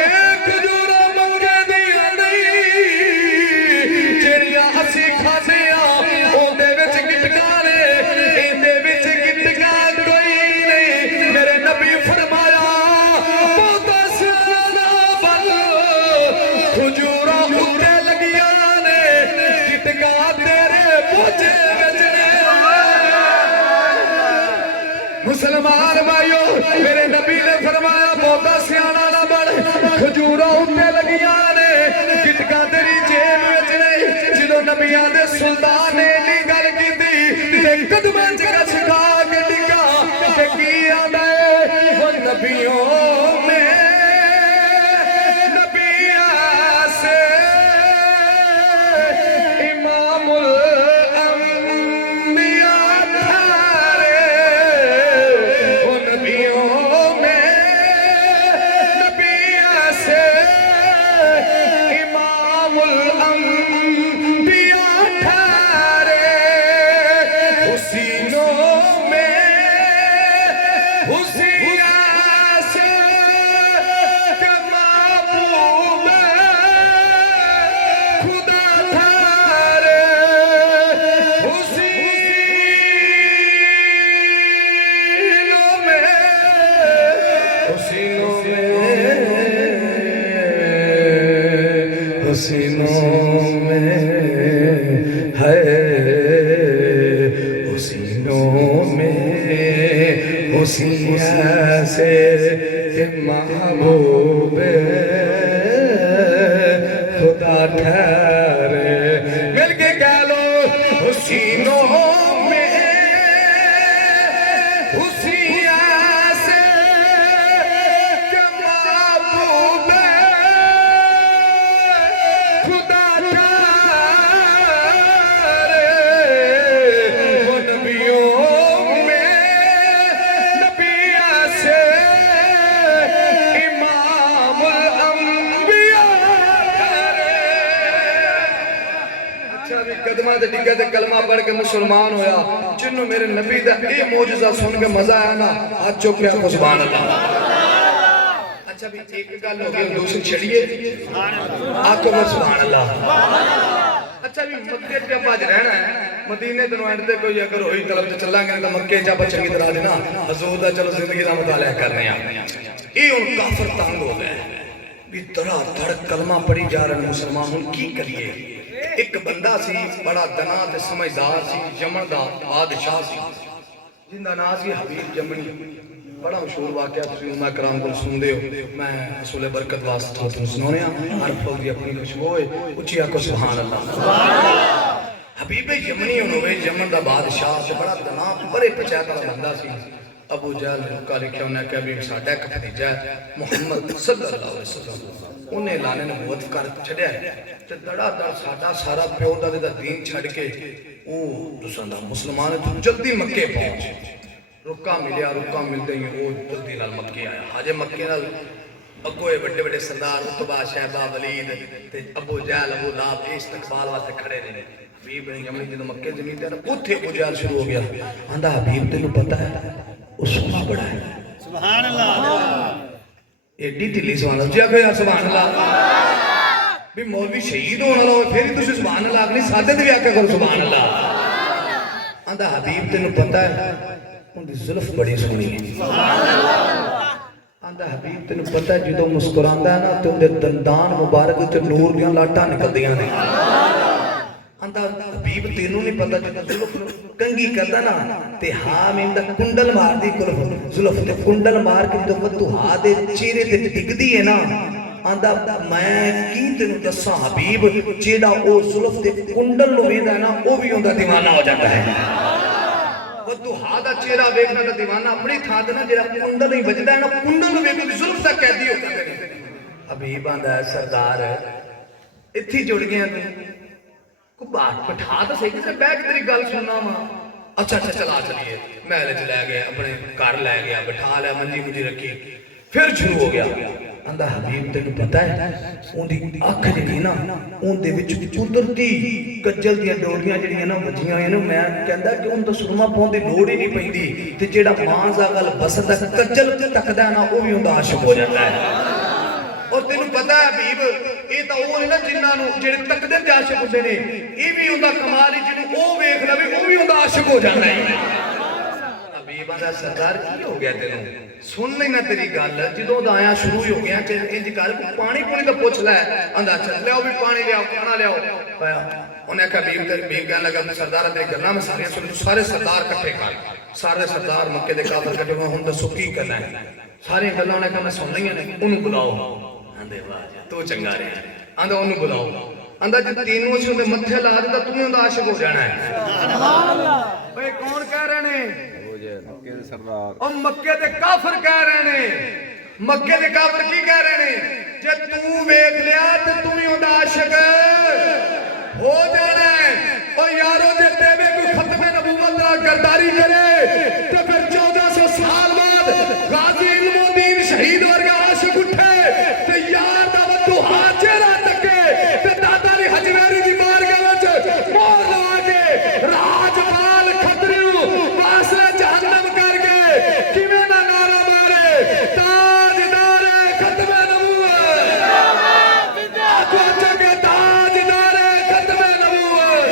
एक खजूरां मंगे दियां नहीं जेड़ियां असीं खाने ओंदे विच गिटका ने इहदे विच गिटका कोई नहीं मेरे नबी फरमाया बहुता सियाना बन खजूरां उत्ते लगियां ने गिटका तेरे बोझे विच ने मुसलमान भाइयों मेरे नबी ने फरमाया बहुता सियाना ना बन खजूरां उत्ते लगियां ने गिटका तेरी जेब विच ने जिदों नबियां दे सुल्तान ने इन्नी गल कीती ते कदमां च कछ खा के डिगा ते की आंदा है ओ नबियों में नबिया से इमामुल अंबिया थारे ओ नबियों में नबिया से इमामुल अंबिया थारे हुसीनों में हुसिया से के महबूब खुदा थारे हुसीनों में हुसीनों में है हुसीनों में हुसिया से महबूब खुदा ठहरे मिलके कह लो हुसीनों में हुसिया से महबूब खुदा ठहरे वो नबियों में नबिया से इमामुल अंबिया ठहरे। अच्छा भी कदमां ते डिगे ते कलमा पढ़ के मुसलमान होया जिन्हों मेरे नबी दा ये मौजज़ा सुन के मजा आया ना हाथ चुकिया को सुभान अल्लाह। अच्छा भी एक गल हो गई दूसरी छड़िए आको मैं सुभान अल्लाह। अच्छा भी मक्के च अब रहना है मदीने तो एंड ते कोई अगर होई तलब ते चलांगे तो मक्के च आप चंगी तरह देना हजूर दा चलो जिंदगी दा मुताला करने आ ये हुन काफिर तंग हो गए भी धड़ा धड़ कलमा पढ़ी जा रहे मुसलमान हुन की करिए एक बंदा सी बड़ा दना ते समझदार सी, यमन दा बादशाह सी, जिंदा नाम सी हबीब यमनी। बड़ा मशहूर वाकया तुसीं उम्मा कराम को सुनदे हो, मैं रसूल बरकत वास्ते तुहानूं सुनाउणा। हर फल दी अपनी खुशबू है, उच्ची आखो सुभान अल्लाह। हबीब यमनी होवे, यमन दा बादशाह ते बड़ा दना बड़े पंचायत वाला बंदा सी। अबू जहल का लिखिया उन्हें कहा भी साडा एक भतीजा है मुहम्मद सल्लल्लाहु अलैहि वसल्लम, उन्हें लाने नबूवत कर छड़िया ते दड़ा दड़ साडा सारा प्यो दा दीन छड़ के ओ तुसां दा मुसलमान जल्दी मक्के पहुंच। रुका मिलिया, रुका मिलते ही वो जल्दी नाल मक्के आया। हाजे मक्के नाल अगो बड़े बड़े सरदार उतबा शहबा वलीद ते अबू जहल अबू लाब इस्तकबाल वास्ते खड़े ने। हबीब यमनी जब मक्के जमीन ते उथे अबू जहल शुरू हो गया, आंदा हबीब तेनू पता है वो सोना बड़ा है। सुभान अल्लाह। एडी ढिली सुभान अल्लाह जी आखो यार सुभान अल्लाह। भी मौलवी शहीद होने वाला हो फिर ही तुसीं सुभान अल्लाह आखनी, सादे ते भी आख्या करो सुभान अल्लाह। आंदा हबीब तेनू पता है उनकी जुल्फ बड़ी सोहनी है। आंदा हबीब तेन पता है जो मुस्कुरांदा है ना तो उनके दंदान मुबारक ते नूर दी लाटां निकलदियां ने। आंदा हबीब तेनू नहीं पता जो जुल्फ कंगी करदा ना ते हामिम दा कुंडल मारदी जुल्फ ते कुंडल मार के जो फतुहा दे चेहरे ते डिगदी है ना, आंदा मैं की तेनू दसां हबीब जेड़ा ओ जुल्फ ते कुंडल नु वेंदा ना ओ भी उनदा दीवाना हो जाता है। दुहा दा चेहरा वेखना दा दीवाना अपनी थां ते ना, जेड़ा कुंडल नहीं बजदा है ना कुंडल नु वेख के जुल्फ दा कैदी हो जांदे ने। हबीब आंदा सरदार इत्थे जुड़ गया तू को बात बिठा तो सही से बैठ तेरी गल सुनना वा। अच्छा अच्छा चला चलिए, महल च लै गया, अपने घर लै गया, बिठा लिया, मंजी मुंजी रखी, फिर शुरू हो गया। आंदा हबीब तेन पता है उनकी अख जी ना उनके कुदरती कज्जल दी डोरियां जड़ियां ना वजियां ने, मैं कहता कि उन तो सुरमा पाउण दी लोड़ ही नहीं पैंदी ते जेड़ा मां दा गल बसदा कज्जल तकदा ना वो भी उनका आशिक हो जाता है। और तेनू पता है हबीब ये तो वो ने ना जिन्हां नू जेड़े तकदे ते आशिक होंदे ने, ये भी उनका कमाल है, जिन्हों वो वेख लवे वो भी उनका आशिक हो जाता है। हबीब आंदा सरदार की हो गया तेनू, सुन लेना तेरी गल जो आया शुरू ही हो गया, इंज कर पानी पुनी तो पुछ लै। आंदा चल लियाओ भी पानी लियाओ, खाना लियाओ पाया। उन्हें कहा बीम कहने लगा सरदार तेरी गल्लां मैं सारियां सुन, सारे सरदार इकट्ठे कर, सारे सरदार मक्के दे काफिर इकट्ठे हुण दसो की करना है। सारी गल्लां उन्हें कहा मैं सुन लईआं ने, उन्होंने बुलाओ। आंदे वाह तू चंगा रहा। आंदा उन्होंने बुलाओ। आंदा जे तेनू असीं उहदे मत्थे ला दित्ता तू उहदा आशिक हो जाना है। सुभान अल्लाह। ओए कौन कह रहे ने? और मक्के दे काफिर कह रहे ने। मक्के दे काफिर की कह रहे ने? जे तू वेख लिया ते तू ही उहदा आशिक हो जाना है। और यारो जे तेरे कोई खत्मे नबूवत दा गरदारी करे तो फिर 1400 साल बाद गाजी इल्मुद्दीन शहीद वर्गा आशिक उठे ते यार दा वतू हाजरा तके ते दादा दी हजवेरी दी बारगाह विच मोहर लगा के राजपाल खतरियों वासले जहन्नम करके किवें ना नारा मारे ताजदार खत्मे नबूवत आखो जगे ताजदार खत्मे नबूवत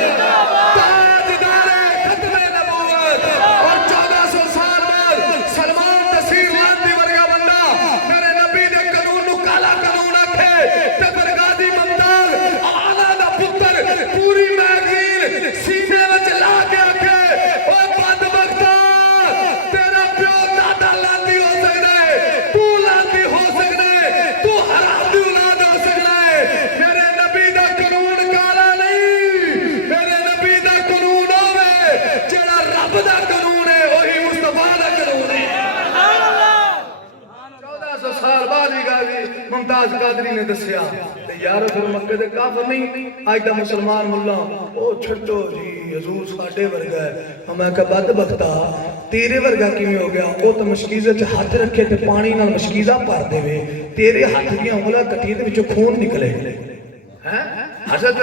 ताजदार खत्मे नबूवत। और 1400 साल बाद सलमान तसीर वादी वर्गा बंदा मेरे नबी दे कानून नु काला कानून आखे ते फिर गाजी मुमताज आला दा पुत्र पूरी मैगजीन सीने विच ला के आखे ओए बदबख्ता तेरा प्यो दादा लांदी हो सकदा है, तू लांदी हो सकदा है, तू हराम दी औलाद हो सकदा है। मेरे नबी दा कानून काला नहीं, मेरे नबी दा कानून होवे जेड़ा रब दा कानून है, वही मुस्तफा दा कानून है। 1400 साल बाद भी गाजी मुमताज कादरी ने दसिया ते यारो फिर मक्के दे काफिर नहीं अज दा मुसलमान मुल्ला ओ छड्डो जी हजूर साडे वर्गा है। मैं कहा बदबख्ता तेरे वर्गा किवें हो गया? ओ तो मशकीज़े च हाथ रखे ते पानी नाल मशकीज़ा भर देवे, तेरे हाथ दी उंगलां कट्टियां ते विचों खून निकले हैं। हज़रत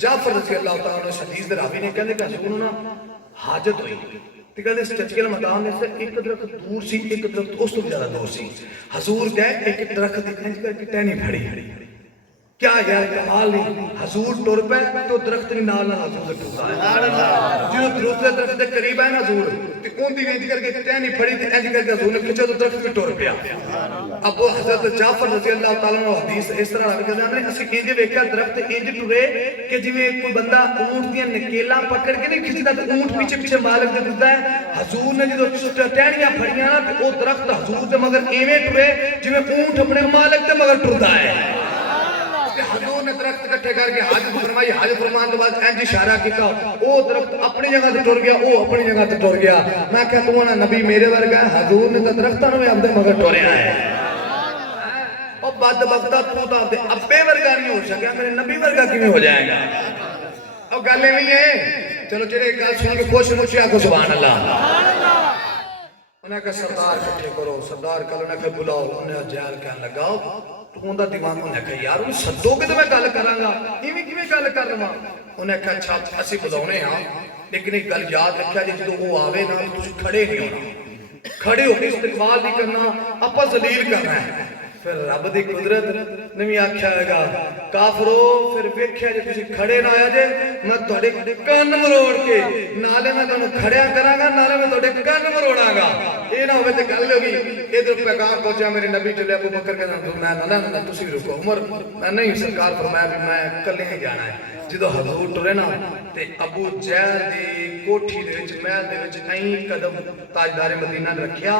जाफर रज़ियल्लाहु तआला अन्हु हदीस दे रावी ने कहंदे कि हजूर ना हाजत हुई ते कहंदे इस चचकेल मैदान में से एक दरख्त दूर सी, एक दरख्त उस तो ज्यादा दूर सी। हजूर गए एक दरख्त दी इंज करके टहनी फड़ी क्या यार कमाल नहीं, हजूर टुर पे तो दरख्त भी नाल नाल हजूर टुरदा है। जो दूसरे दरख्त के करीब है ना हजूर ते ओंदी वेंज करके टहनी फड़ी ते इंज करके हजूर ने खिंचा तो दरख्त भी टुर पिया। अब वो हजरत जाफर रज़ी अल्लाह तआला अन्हु हदीस इस तरह लिखते हैं असि इंज वेख्या दरख्त इंज टुरे कि जिवें कोई बंदा ऊंट दी नकेला पकड़ के नहीं खिंचदा ते ऊंट पीछे पीछे मालिक दे टुरदा है। हजूर ने जो टहनियां फड़ियां ना ते वो दरख्त हजूर दे मगर एवें टुरे जिवें ऊंट अपने मालिक दे मगर टुरदा है। हजूर ने दरख्त इकट्ठे करके हाजत फरमाई, हाजत फरमान के बाद इंज इशारा किया, वो दरख्त अपनी जगह ते टुर गया, वो अपनी जगह ते टुर गया। मैं क्या तू ना नबी मेरे वर्गा है, हजूर ने तो दरख्तां नूं अपने मगर टुरया है। और बदबख्ता तू तो अपने अब्बे वर्गा नहीं हो सकिया, मेरे नबी वर्गा किवें हो जाएगा? अब गल नहीं है। चलो जेड़े गल सुन के खुश मुछिया को सुभान अल्लाह। उन्हें कहा सरदार इकट्ठे करो, सरदार कल उन्हें कहा बुलाओ, उन्हें जैल कहन लगाओ उनका दिमाग उन्हें कहा यार उन्हें सदोगे तो मैं गल करांगा, इवें किवें गल कर लवां? उन्हें कहा अच्छा असीं बुलाउने हां, लेकिन एक गल याद रखिया जे जदों वो आवे ना तुसीं खड़े नहीं होना, खड़े होकर इस्तकबाल नहीं करना, आपां जलील करना है। फिर रब दी कुदरत ने भी आख्या हैगा काफरो फिर वेख्या जे तुसीं खड़े ना आया जे मैं तुहाडे कंन मरोड़ के नाले मैं तुहानूं खड़िया करांगा, नाले मैं तुहाडे कंन मरोड़ांगा। ये ना होवे ते गल होगी इधर पैगाम पहुंचा मेरे नबी चले अबू बकर कहंदा मैं ना तुसीं रुको उमर नहीं सरकार फरमाया भी मैं कल्ले ही जाना है। जो हजूर टुरे ना ते अबू जहल दी कोठी दे विच महल दे विच ऐं कदम ताजदारे मदीना ने रखिया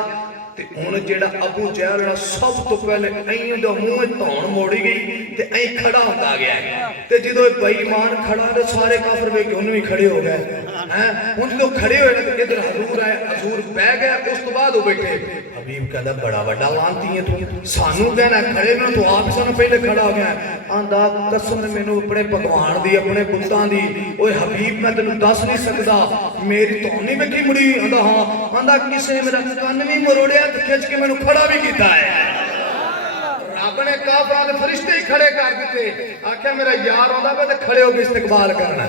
ते हुण जेड़ा अबू जहल दा सब तो पहले ऐं दा मूंह धौण मोड़ी गई ते ऐं खड़ा होंदा गया ते जो बेईमान खड़ा ते सारे काफिर वेख के उन्हें भी खड़े हो गए हैं। हुण जो खड़े होए ते इधर हजूर आए, हजूर बह गए, उस तो बाद वो बैठे। हबीब कहंदा बड़ा वड्डा लांती है तू, सानू कहना खड़े ना तू आप सानू पहले खड़ा हो गया। आंदा कसम मैनू अपने भगवान दी अपने पुत्तां दी ओए हबीब मैं तेनू दस नहीं सकदा मेरी धौनी वेखी मुड़ी। आंदा हां, आंदा किसे मेरा कंन भी मरोड़िया ते खिच के मैनू खड़ा भी कीता है। रब ने काफिरां दे फरिश्ते ही खड़े कर दिते, आख्या मेरा यार आंदा मैं ते खड़े होके इस्तकबाल करना।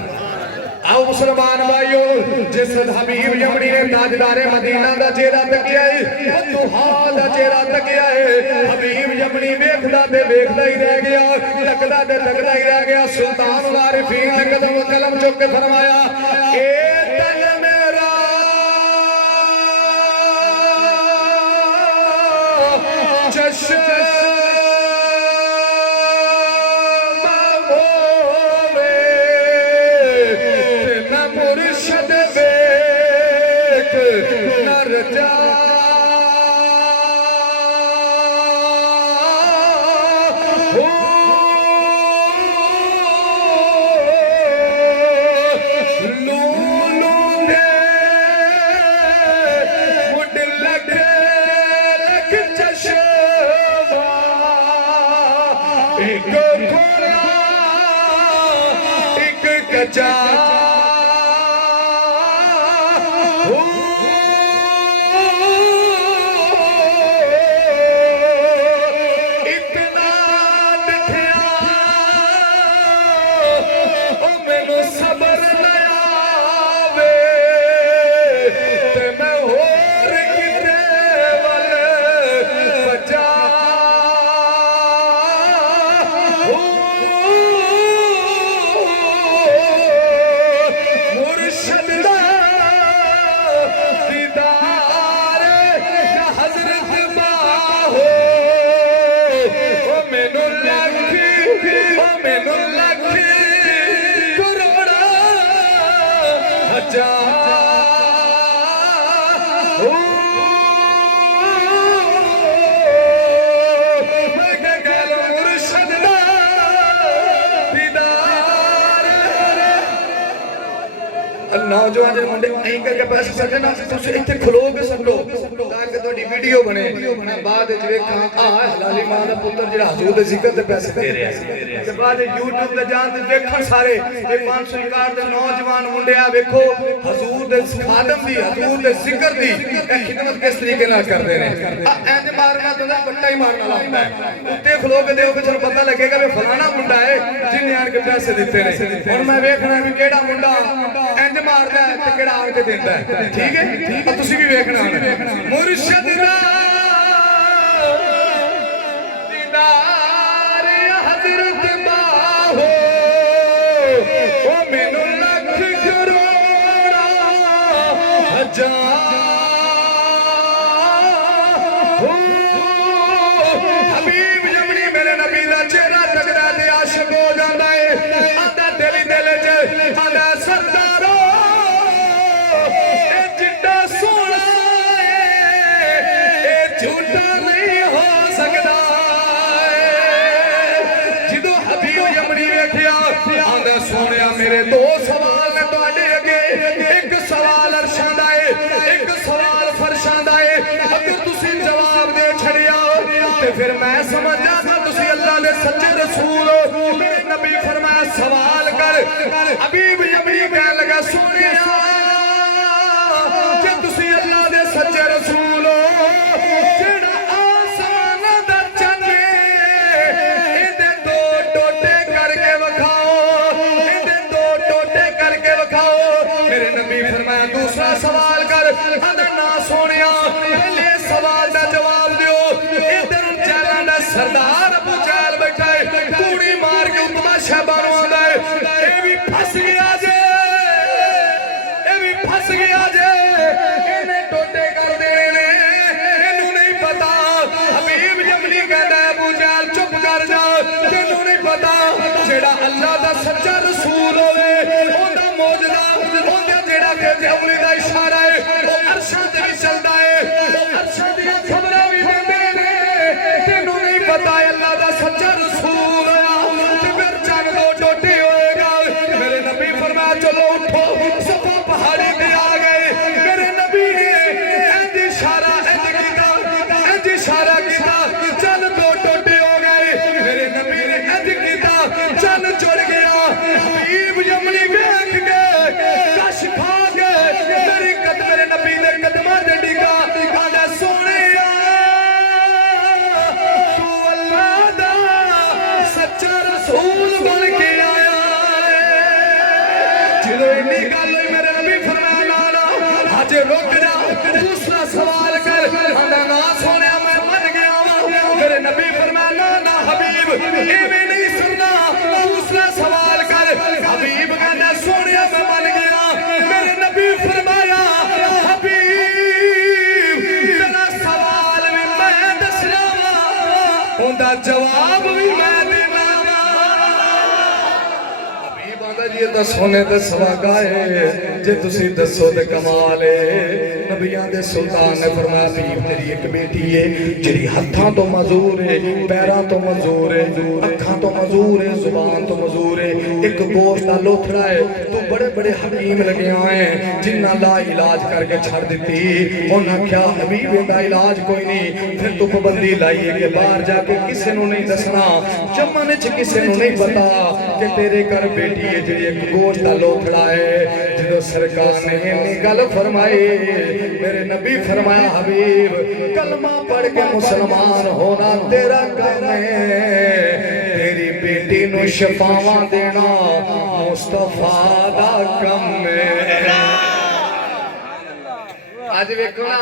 आओ मुसलमान भाइयों, जिस हबीब यमनी ने ताजदारे मदीना दा चेहरा तकिया है, वो दुहा दा चेहरा तकिया है। हबीब यमनी वेखदा ते वेखदा ही रह गया, तकदा ते तकदा ही रह गया। सुल्तान आरिफीन ने कदम कलम चुक के फरमाया ए तन मेरा चश्मा नौजवान मुंडे ऐं करके पैसे सके ना तुसीं इत्थे खलो के सको ताकि तुहाडी वीडियो बने। मैं बाद विच वेखां हलाली मां दा पुत्तर जिहड़ा हजूर दे जिक्र ते पैसे दे रिहा है ते बाद YouTube ते जान ते वेखण सारे ये 500 कार दे नौजवान मुंडे आ वेखो हजूर दे खादम दी हजूर दे जिक्र दी खिदमत किस तरीके नाल करदे ने। इंज मारना तो बट्टा ही मारना लगदा है, उत्ते खलो के देखो चलो पता लगेगा भी फलाना मुंडा है जिन्ने आण के पैसे दित्ते ने। हुण मैं वेखना भी किहड़ा मुंडा इंज मारदा है ते किहड़ा आण के दिंदा है। ठीक है तुसीं भी वेखना मुर्शिद दा दीदार हज़रत दो सवाल ने तुहाडे अगे, एक सवाल अरशां दा है, एक सवाल फरशां दा है। अगर तुसी जवाब दे छड़िया ते फिर मैं समझ जाता तुसी अल्लाह दे सच्चे रसूल हो। मेरे नबी फरमाया सवाल कर। हबीब यमनी कहने लगा सोनिया जे तुसी अल्लाह दे सच्चे रसूल हो, जेड़ा आसमान दा चन्न इहदे दो टोटे करके वखाओ, इहदे दो टोटे करके वखाओ। मेरे नबी फरमाया दूसरा सवाल कर। आंदा ना सोनिया पहले सवाल दा जवाब दियो। इधर जहलां दा सरदार अबू जहल बैठा है, कूड़ी मार के उतबा शहबानो आंदा है ए भी फस गया जे, ए भी फस गया जे, इन्हें टोटे कर देने ने, इन्हू नहीं पता। हबीब यमनी कहता है अबू जहल चुप कर जा, तेनू नहीं पता जेड़ा अल्लाह दा सच्चा रसूल होवे ओंदा मौजदा ओंदा जेड़ा कि उंगली दा इशारा है वो अरशां ते भी चलदा है, वो अरशां दी खबरां भी देंदे ने। तेनू नहीं पता अल्लाह दा सच्चा रसूल होया ते फिर चंग दो टोटे होएगा। मेरे नबी फरमाया चलो उठो, सफा पहाड़ी पे आ गए। मेरे नबी ने इंज इशारा इंज कीता, इंज इशारा कीता, चल दो टोटे हो गए। मेरे नबी ने इंज कीता, चल जुड़ गया। हबीब यमनी वेख के कश खा के मेरे नबी दे कदमां ते डिगा, आंदा सोनिया तू अल्लाह दा सच्चा रसूल बन के आया है। ਜਦੋਂ ਇੰਨੀ ਗੱਲ ਹੋਈ मेरे नबी फरमाया ना ना हजे रुक जा, दूसरा सवाल कर। आंदा ना सोनिया मैं मन गया वां। मेरे नबी फरमाया ना ना हबीब एवें नहीं सुनना, दूसरा सवाल कर। हबीब कहंदा सोनिया मैं मन गया। मेरे नबी फरमाया हबीब तेरा सवाल भी मैं दसना वा, उंदा जवाब भी मैं देना वा। हबीब आंदा जी ये तां सोने ते सुहागा है, जे तुसी दसो ते कमाल है। नबियां दे सुल्तान ने फरमाया हबीब तेरी एक बेटी है जिहड़ी हत्थां तो मजूर है, पैरां तो मजूर है, अखां तो मजूर है, जुबान तो मजूर है, एक गोश्त दा लोथड़ा है। तू बड़े बड़े हकीम लगे आए जिन्ना ला इलाज करके छड़ दित्ती। उन्हां आख्या हबीब इहदा इलाज कोई नहीं। फिर तू पाबंदी लाई है कि बाहर जाके किसी नूं नहीं दसना, जमन च किसी नूं नहीं पता कि तेरे घर बेटी है जिहड़ी एक गोश्त दा लोथड़ा है। जदों सरकार ने इन्नी गल फरमाई, मेरे नबी फरमाया हबीब कलमा पढ़ के मुसलमान होना तेरा काम है, तेरी बेटी नूं शफावां देना मुस्तफा दा काम है। आज वेखो ना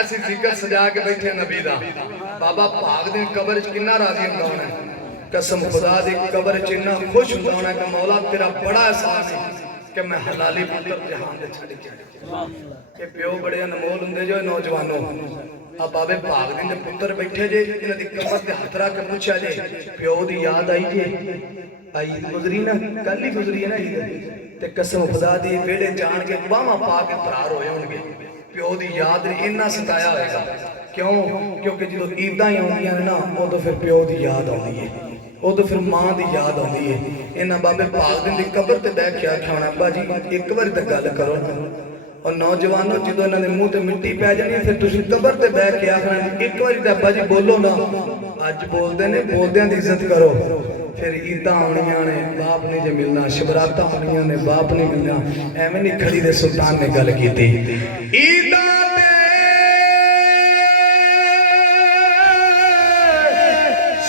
ऐसी जिक्र सजा के बैठे नबी दा। बाबा भाग दिन कब्र च किन्ना राजी हुंदा होना, कसम खुदा दी कब्र च इन्ना खुश हुंदा होना कि मौला तेरा बड़ा एहसान है कि मैं हलाली पुत्र जहान दे छड़ के ये प्यो बड़े अनमोल हुंदे जो नौजवानों। आ बाबे भाग दिन दे पुत्र बैठे जे, इन्हां दी कमर ते हथ रख के पूछया जे प्यो दी याद आई जे? आई गुजरी ना, कल ही गुजरी है ना ईद ते कसम खुदा दी वेड़े जान के बाहां पा के फरार होए होणगे। प्यो दी याद ने इन्ना सताया होएगा। क्यों? क्योंकि जो ईदां ही आउंदियां ने ना उदों फिर प्यो दी याद आउंदी है, उदों फिर मां दी याद आउंदी है। इन्हां बाबे भाग दिन दी कब्र ते बैठ के आख्या होना अब्बा जी एक बारी तां गल करो ना। और नौजवानों जो इन्होंने मुंह ते मिट्टी पै जानी फिर तुम कबर ते बैठ के आखना एक बार अब्बा जी बोलो ना। अज बोलते ने बोलद्या दी इज्जत करो। फिर ईदां आउणियां ने बाप ने जो मिलना, शबरातां आउणियां ने बाप ने मिलना। एवें नहीं खड़ी दे सुल्तान ने गल कीती ईदां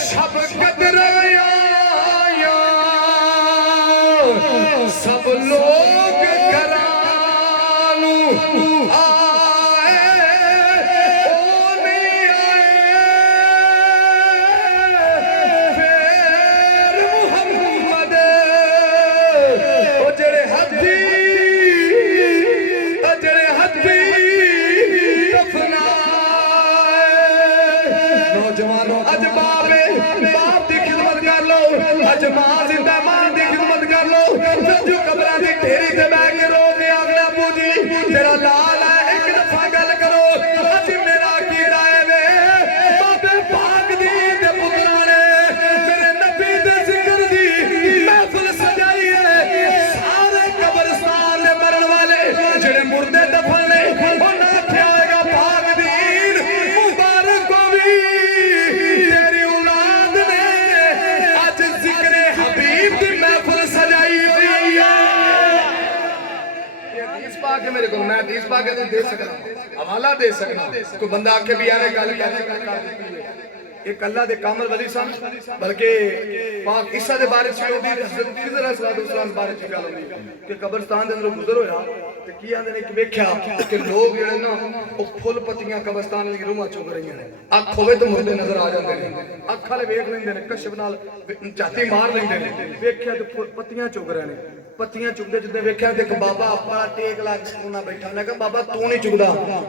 सब कदराया सब लोग घरानू आए ओ नहीं आए फिर मुहम्मद ओ जड़े हथी नौजवानों अज बाप की खिदमत कर लो, अज मां जिंदा मां की खिदमत कर लो। जो कबरां दी ढेरी ते बैठ के रो के आखना अबू जी तेरा लाल है एक दफा गल करो अज मेरा कीड़ा है वे बाबे पाक दी ते पुत्रा ने मेरे नबी दे जिक्र दी महफिल सजाई है। सारे पा के मेरे को मैं हदीस पा के दे सकना, हवाला दे सकना। कोई बंदा आके भी आने गल कर एक अल्लाह दे कामल वली सन, बल्कि पाक ईसा दे बारे च ओदी हज़रत खिज़र अलैहिस्सलाम बारे च गल होंदी कि कब्रिस्तान दे अंदर गुज़र होया ते की आंदे ने कि वेख्या कि लोग जेड़े ना ओ फुल पत्तियां कब्रिस्तान दी रूहां चुग रहीआं ने। अख होवे तो मुर्दे नजर आ जांदे ने, अख वाले वेख लैंदे ने, कशफ नाल झाती मार लैंदे ने, वेख्या ते पत्तियां चुग रहे ने। पत्तियां चुगदे जिद्दे वेख्या ते एक बाबा बड़ा टेक ला के सुना बैठा, उन्हें कहा बाबा तू नहीं चुगदा?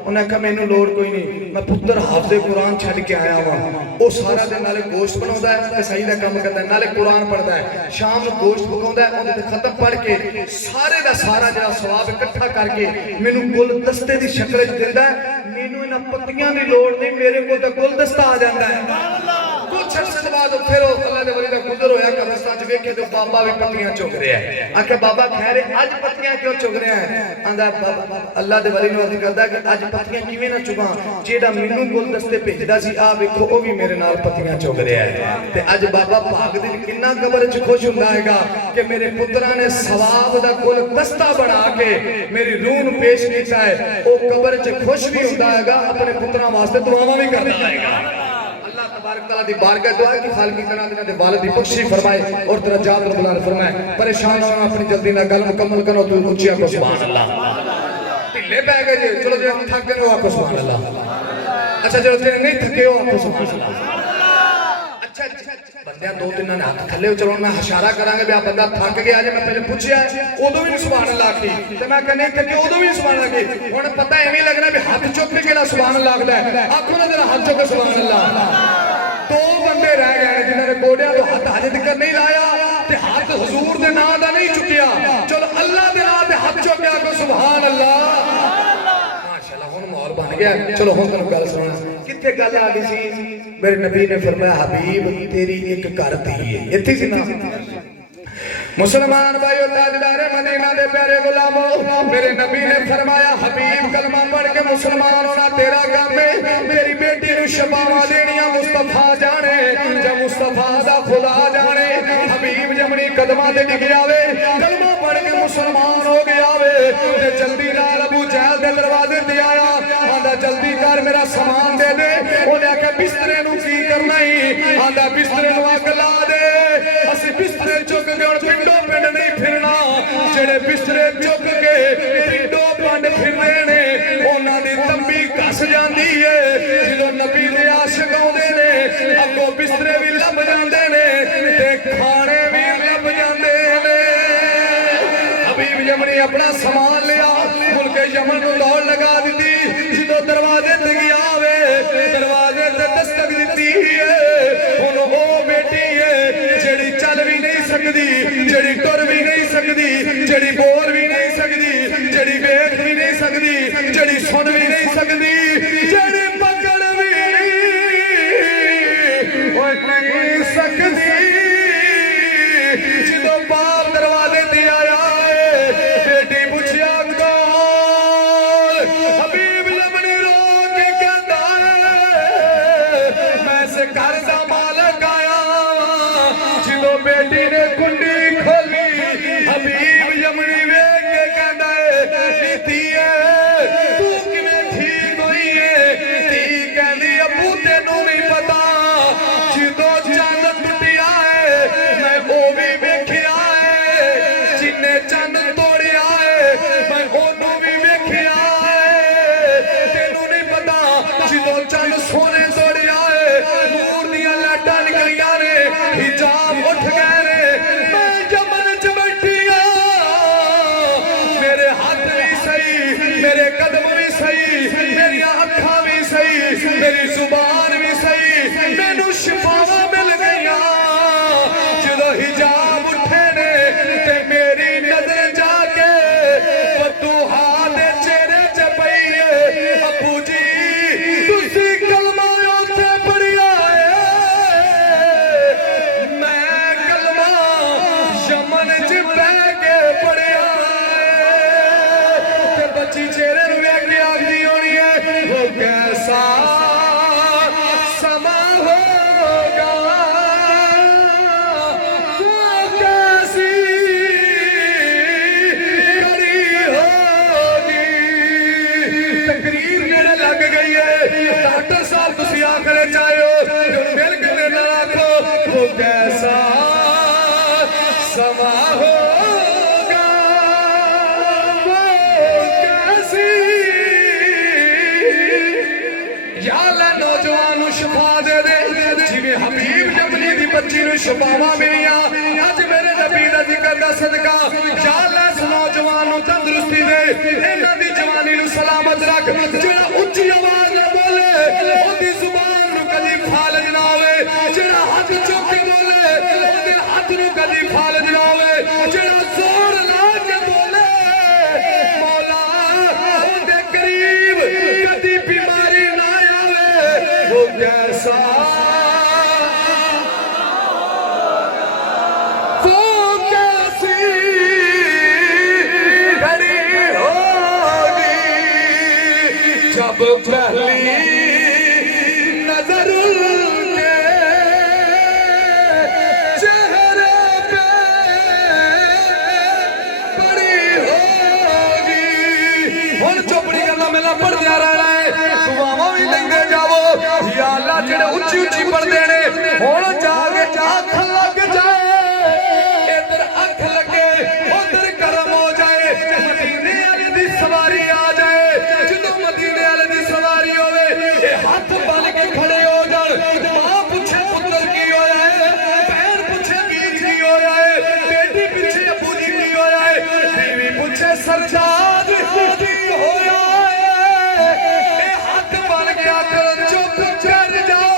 उन्हें कहा मैनू लोड़ कोई नहीं, मैं पुत्र हाफिज़े कुरान छड्ड के आया वां। वो सारा दिन नाले गोश्त बनाउंदा है, कसाई दा काम करदा है, नाले कुरान पढ़दा है, शाम नूं गोश्त पकाउंदा है, उहदे ते खत्म पढ़ के सारे दा सारा जिहड़ा सवाब इकट्ठा करके मैनू गुलदस्ते दी शक्ल च दिंदा है। मैनू इन्हां पत्तियां दी लोड़ नहीं, मेरे कोल तां गुलदस्ता आ जांदा है। कुछ अर्से बाद फिर अल्लाह दे वली दा गुज़र होया, कब्रिस्तान च वेखे ते बाबा भी पत्तियां चुग रहा है। आखे बाबा खैर अज पत्तियां क्यों चुग रहा है? आंदा अल्लाह दे वली नूं अर्ज़ करदा कि अज पत्तियां किवें ना चुगां, जेड़ा मैनू गुलदस्ते भेजदा सी आ वेखो ओ भी मेरे नाल पत्तियां चुग रहा है। ते अज बाबा भाग दिन किन्ना कबर च खुश हुंदा हैगा कि मेरे पुत्रा ने सवाब दा गुलदस्ता बना के मेरी रूह नूं पेश कीता है। ओ कबर च खुश भी हुंदा हैगा, अपने पुत्रा वास्ते दुआवां भी करदा हैगा। तबारक तआला दी बारगाह दुआ कि खालिक की कनात इन्हां दे वालिद दी बख्शी फरमाए और दरजात रब बुलंद फरमाए। परेशान ना होना, अपनी जल्दी ना गल मुकम्मल करो, तू ऊंची आखो सुभान अल्लाह। ढिले पै गए जे, चलो जे थक गए हो आखो सुभान अल्लाह। अच्छा जो तेरे नहीं थके हो आखो सुभान अल्लाह। अच्छा बंदियां दो तीन ने हाथ थले चलो मैं इशारा करांगे भी आ बंदा थक गया जे, मैं पहले पूछया उदों भी सुभान अल्लाह आखी ते मैं कहने थके उदों भी सुभान अल्लाह आखी। हुण पता एवें लगना भी हाथ चुक के केड़ा सुभान अल्लाह आखदा है, आखो ना जरा हाथ चुक के सुभान अल्लाह। दो बंदे रह गए जिन्होंने गोडिया तो हाथ हजे तक नहीं लाया ते हाथ हुजूर दे नाम दा नहीं चुकिया। चलो अल्लाह दे नाम ते हाथ चुकिया को सुभान अल्लाह। माशाअल्लाह हुण माहौल बन गया। चलो हुण तैनूं गल सुना कित्थे गल आ गई सी। मेरे नबी ने फरमाया हबीब तेरी एक घर धी है, इत्थे सी ना। मुसलमान भाइयों ताजदारे मदीना दे प्यारे गुलामों, मेरे नबी ने फरमाया हबीब कलमा पढ़ के मुसलमान होना तेरा काम है। मेरी बेटी नूं शफावां देनियां मुस्तफा जाने जब मुस्तफा दा खुदा जाने। हबीब जमनी कदमां ते डिग जावे, कलमा पढ़ के मुसलमान हो गया वे ते जल्दी नाल अबू जहल दे दरवाजे ते आया, आंदा जल्दी कर मेरा सामान दे दे। उन्हें आख्या बिस्तरे नूं की करना ही? आंदा बिस्तरे नूं अग ला दे। असीं बिस्तरे चुक के हुण पिंडो पिंड नहीं फिरना, जेड़े बिस्तरे चुक के पिंडो पिंड फिरदे ने उन्हां दी तंबी घस जांदी है। जदों नबी दे आशिक आउंदे ने अगों बिस्तरे भी लभ जांदे ने ते खाने भी लभ जांदे ने। हबीब यमनी अपना सामान लिया, मुल्के यमन नूं दौड़ लगा दी। जदों दरवाजे ते गया वे, दरवाजे ते दस्तक दी है। हुण ओ बेटी है जेड़ी चल भी नहीं सकदी, जेड़ी टुर भी नहीं सकदी, जेड़ी बोल भी नहीं सकदी, जेड़ी वेख भी नहीं सकदी, जेड़ी सुन भी नहीं सकदी, जेड़ी पकड़ भी नहीं सकदी। जदों बाप दरवाजे ते आया बेटी पुछया कौन? हबीब लबनी रो के कहता मैं से घर दा मालक आया। जदों बेटी ने कुंडी खोली हबीब यमनी वेख के कहता है धी तू किवें ठीक होई है? धी कहंदी अबू तेनू नहीं पता जदों चंद टुटिया है मैं ओ भी वेखिया है, जिन्ने चंद तोड़िया है मैं ओनू भी वेखिया है। तेनू नहीं पता जदों चंद सोने तोड़िया है नूर दियां लाटां निकलियां ने, हिजाब उठ गए ने। मैं जमन च बैठी मेरे हाथ भी सही, मेरे कदम भी सही, मेरी अखां भी सही, मेरी जुबान भी सही, मैनू शिफावां मिल गईयां। जदों हिजाब उठे ने ते मेरी नजर जाके बददुआ दे चेहरे च पई है। अबू जी तुसी कलमा उत्थे पढ़िया है, मैं कलमा यमन च बह के पढ़िया है। ते बच्ची चेहरे नूं वेख या अल्लाह नौजवान शफा दे दे जिवें हबीब जमली दी बच्ची नूं शफावां मिलियां अज मेरे नबी दा जिक्र दा सदका या अल्लाह इस नौजवान नूं तंदुरुस्ती दे इन्हां दी जवानी नूं सलामत रख जेड़ा उच्ची आवाज नाल बोले ओदी जुबान नूं कदी फालज ना होवे जेड़ा हाथ चुक के बोले ओदे हाथ नूं कदी फालज ना होवे जेड़ा जोर ला के बोले मौला ओदे करीब कदी बीमारी ना आवे वो कैसा वो कैसी घड़ी होगी जब पहली नजर उनके चेहरे पे पड़ी होगी हुण चोपड़ी करना मेला पढ़दे रहना है दुआवां भी लेंदे जावो या अल्लाह जेड़े उच्ची उच्ची पढ़दे ने हुण जाके अख लग जाए इधर अख लगे उधर करम हो जाए मदीने वाले दी सवारी आ जाए जदों मदीने वाले दी सवारी होवे ये हाथ बन के खड़े हो जाण मां पूछे पुत्र की होया है बहन पूछे वीर की होया है बेटी पूछे अबू जी की होया है बीवी पूछे सरदार की होया है ये हाथ बन के आकर चुप कर जाओ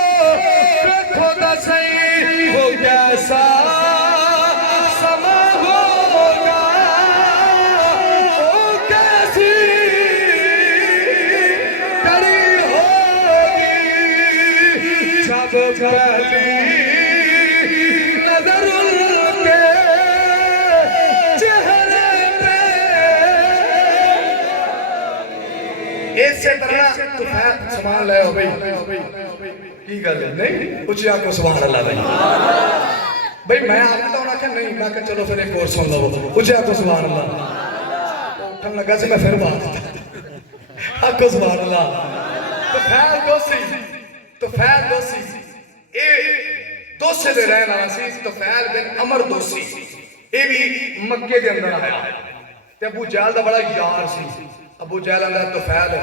देखो दा सही वो कैसा समा होगा वो कैसी घड़ी होगी जब पहली नजर उनके चेहरे पे इसे तरह तू सामान ले आओ भाई की गल है नहीं कुछ आपको सुभान अल्लाह भाई मैं आपको तो आखिया नहीं मैं कहा चलो फिर एक और सुन लो कुछ आपको सुभान अल्लाह उठन लगा से मैं फिर बात आपको सुभान अल्लाह तो फैल दोसी ए दोसे दे रहने वाला सी तो फैल बिन अमर दोसी ये भी मक्के के अंदर आया ते अबू जहल दा बड़ा यार सी अबू जहल आंदा तो फैल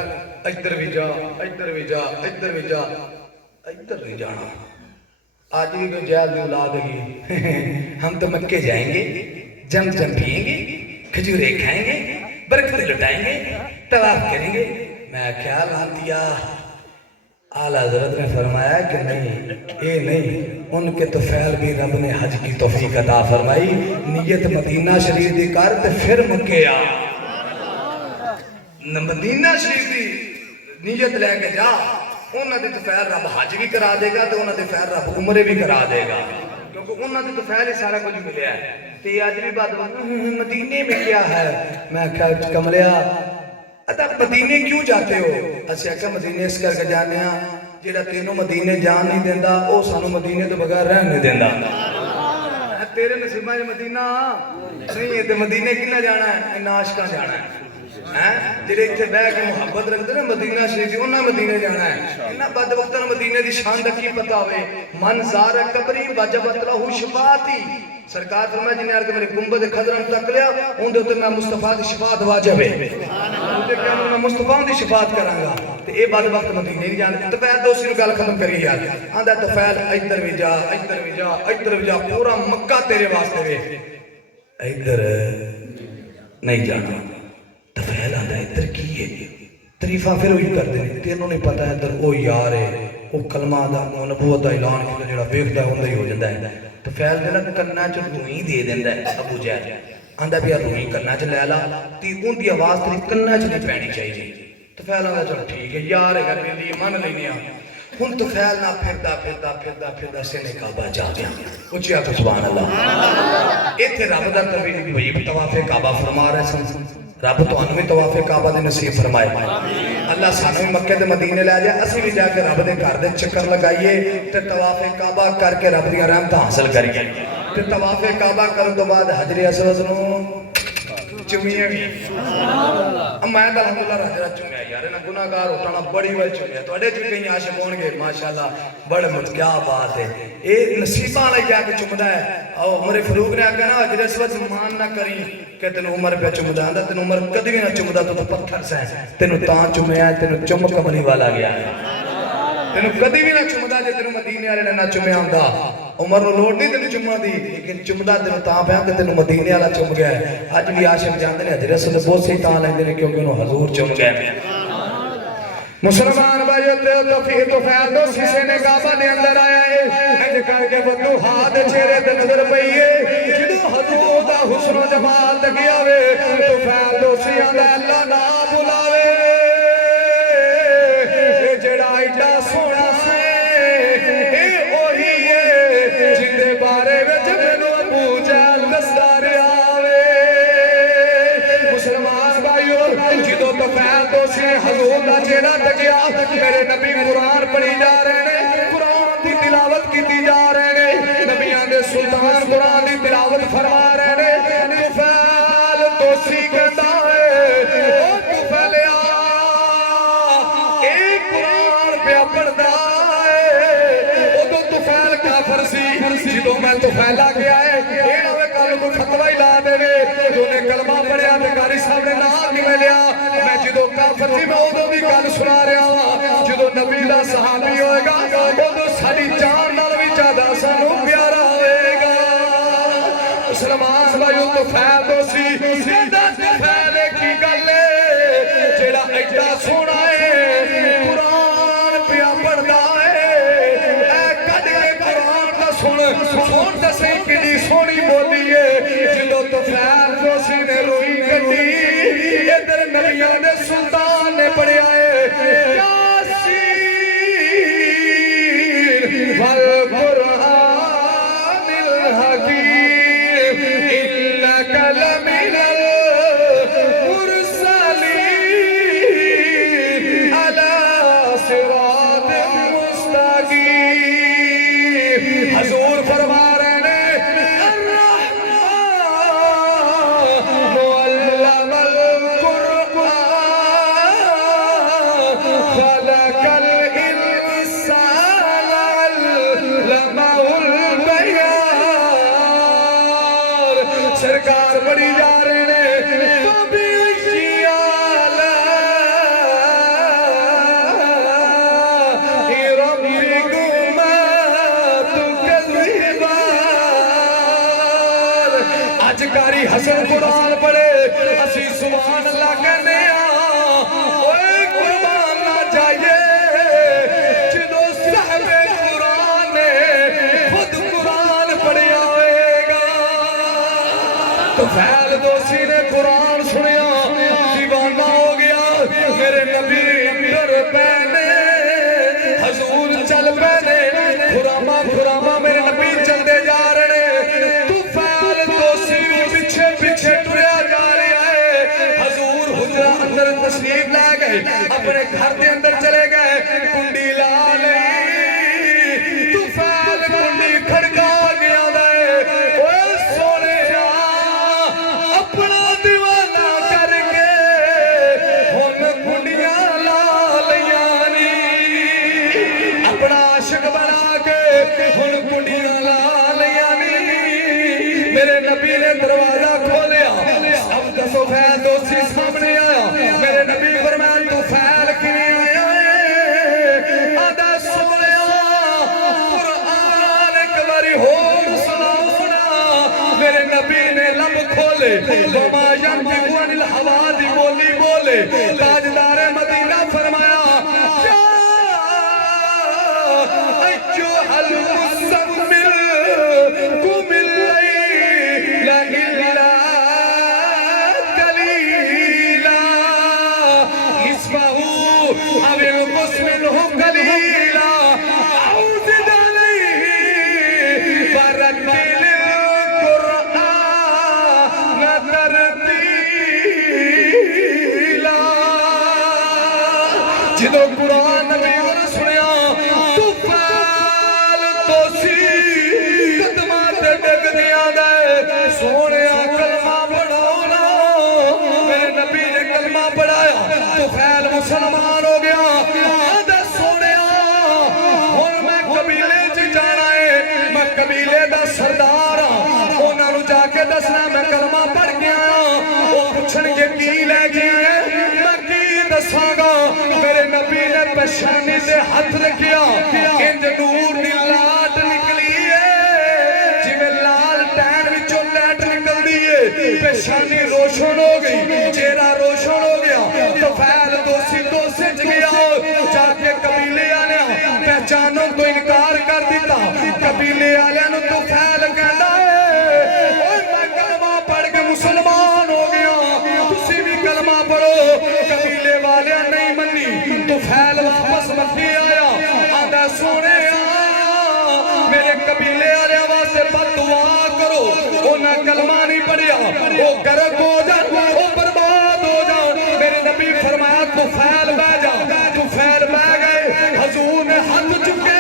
इधर भी जा इधर भी जा इधर भी जा इधर नहीं जाना आज भी कोई जहल की औलाद है हम तो मक्के जाएंगे जम पिएंगे खजूरे खाएंगे बरकत लुटाएंगे तवाफ करेंगे मैं ख्याल दिया आला हज़रत ने फरमाया कि नहीं ये नहीं उनके तो फैल भी रब ने हज की तौफीक अता फरमाई नियत मदीना शरीफ दी कर ते फिर मक्के आ मदीना शरीफ दी नियत लेके जा उन्हां दी तो फैल रब हज भी करा देगा तो उन्हां दे फैल रब उमरे भी करा देगा क्योंकि उन्हां दी तो फैल ही सारा कुछ मिलया है ते आज भी बात मदीने में क्या है मैं क्या कमलिया अता मदीने क्यों जाते हो असि आख्या मदीने इस करके जाने जेड़ा तेनों मदीने जान नहीं देंदा ओ सानू मदीने तो बगैर रहन नहीं देंदा तेरे नसीबा च मदीना नहीं है ते मदीने किन्ना जाना है नाशका जाना है जेडे इत्थे बह के मुहब्बत रखते ना मदीना शरीफ दी उन्हां मदीने जाना है इन्हां बदबख्तां नूं मदीने दी शान दा की पता होवे मन ज़ार कबरी वजबत लहू शफाअती सरकार फरमाया जिन्हें आके मेरे गुंबद खजरन तक लिया उनदे उत्ते मैं मुस्तफा दी शफाअत वाजिब है उनदे कहना मैं मुस्तफा दी शफाअत करांगा ते ए बदबख्त मदीने नहीं जांदे तो पहले दोस्ती नूं गल खत्म करिए यार आंदा तो फैल इधर भी जा इधर भी जा इधर भी जा पूरा मक्का तेरे वास्ते वे इधर नहीं जाना तफैल आंदा इधर की है तरीफा फिर वही करते हैं तेनों नहीं पता है इधर वो यार है वो कलमा दा नबूवत दा ऐलान किया जेड़ा वेखदा उंदा ही हो जांदा है तफैल दे ना कन्ना च रूई दे देंदा है अबू जहल आंदा भी रूई कन्ना च ले ला ती उंदी आवाज तेरी कन्ना च नहीं पैनी चाहिए तफैल आंदा चल ठीक है यार है गल दी मन लेने आ हुन तफैल ना फिरदा सेने काबा जा गया उच्ची आख सुभान अल्लाह इत्थे रब दा तबीब तवाफे काबा फरमा रहे सन रब तुहानू भी तवाफे काबा दे नसीब फरमाए अल्लाह सानू भी मक्के ते मदीने ले जाए असीं भी जाके रब दे घर दे चक्कर लगाइए ते तवाफे काबा करके रब दी रहमत हासिल करिए ते तवाफे काबा करन तो बाद हजरे असवद नू चुमिए भी मैं तो अलहमदुल्ला राजरा चुमिया यार ना गुनाहगार उठाना बड़ी बार चुमिया तुहाडे च कई आशिक होणगे माशाअल्लाह बड़े मुझ क्या बात है ये नसीबा वाला जाके चुमदा है और उमर फारूक ने आखा ना हजरे असवद मान ना करी कि तेन उमर पे चुमदा आंदा तेन उमर कदी भी ना चुमदा तू तो पत्थर से तेन तां चुमया तेन चुम कमली वाला गया तेन कदी भी ना चुमदा जे तेन मदीने वाले ने ना चुमया आंदा उमर नु लोड़ नहीं तेन चुमण दी लेकिन चुमदा तेन तां पिया कि तेन मदीने वाला चुम गया अज भी आशिक जानदे ने हजरत रसूल बोसे तां लैंदे ने क्योंकि उन्होंने हजूर चुम गया मुसलमान भाइयों तो फिर तो फैल दो शीशे ने काबा ने अंदर आया है इंज करके बंदू हाथ चेहरे ते नजर पई है जिदों हजूर दा हुस्न जमाल तकिया वे तो फैल दो सियां दा अल्लाह ना बुलावे ए जेड़ा एडा सोहना है ए ओही है जिंदे बारे विच मैनू अबू जहल दसदा रहा वे मुसलमान भाइयों जिदों तो फैल दो सी हजूर दा चेहरा तकिया मेरे नबी कुरान पढ़ी जा रहे हैं कुरान की तिलावत की जा रहे हैं नबियां दे सुल्तान कुरान की तिलावत फरमा रहे हैं तुफैल दोसी कहता है ओ तुफैलिया ए कुरान पे पढ़दा है उदों तुफैल काफर सी जिदों मैं तुफैला गया है ये ना वे कल को फतवा ही ला देवे जोने कलमा पढ़िया ते कारी साहब ने नाम किवें लिया मैं जिदों काफर सी मैं उदों दी गल सुना रहा हां जिदों नबी दा सहाबी होएगा उदों साडी जान नाल भी ज्यादा सानू प्यारा होएगा मुसलमान भाइयों तो फैल दो सी कहदा फैल की गल है जेड़ा एडा सोहना है कुरान पिया पढ़दा है ए कद के कुरान दा सुन दसे कितनी सोहनी बोली है जिदों तो फैल दो सी ने रोई कटी इधर नबियां दे सुल्तान ने पढ़िया है यासीन वल कुरानिल हकीम इन्नका लमिनल मुरसलीन अला सिरातिम मुस्तकीम हुजूर फरमा सरकार बड़ी जा रहे ने अजकारी हसन कुरान पढ़े असी सुभान अल्लाह कहने ओए कुर्बान ना जाइए जिदों साहबे कुरान ने खुद कुरान पढ़िया होएगा तो फैल दोसी ने कुरान सुनिया दीवाना हो गया मेरे नबी डर पैने हजूर चल पैने खुरामा खुरामा मेरे नबी चलते जा रहे तू फैल दोसी पीछे पीछे टुरिया जा रहा है हजूर हुजरा अंदर तशरीफ ला गए अपने घर के अंदर चले गए कुंडी ला ली तू फैल कुंडी खड़का गया मेरे नबी ने दरवाजा खोलिया अब दसो फैल दोसी सामने आया मेरे नबी फरमाया तू फैल किवें आया आदा सोनिया कुरान एक बारी होर सुना मेरे नबी ने लब खोले वमा यंतिकु अनिल हवा दी बोली बोले ताजदार मदीना फरमाया अय्यो अल मुसम्मिल कुमिल जिदों कुरान नबी ने सुनिया तू फैल तोसी कदमां ते डिग दिया दे सोहणिया कलमा पढ़ाओ ना मेरे नबी ने कलमा पढ़ाया तू फैल मुसलमान हो गया आदा सोहणिया हुण मैं कबीले च जाना है मैं कबीले दा सरदार हां उन्हां नूं जाके दसना मैं कलमा पढ़ के आया लैके आया मैं की दसांगा मेरे नबी ने पेशानी से हाथ रखिया इंज नूर दी लाट निकली है जिवें लाल टैन विचों लाट निकलदी है पेशानी रोशन हो गई चेहरा रोशन हो गया तो फैल दोसे च गया जाके कबीले वाले पहचानों तो इनकार कर दिता कबीले वाले तो फैल कहता मैं कलमा पढ़ के मुसलमान हो गया तुसी भी कलमा पढ़ो कबीले वाले नहीं मनी तो फैल वापस मक्के आया आंदा सोने मेरे कबीले वाले वास्ते बददुआ करो उन्हें कलमा नहीं पढ़िया वो गर्क हो जान वो बर्बाद हो जान मेरे नबी फरमाया तू फैल बह जा तू फैल बह गए हजूर ने हाथ चुके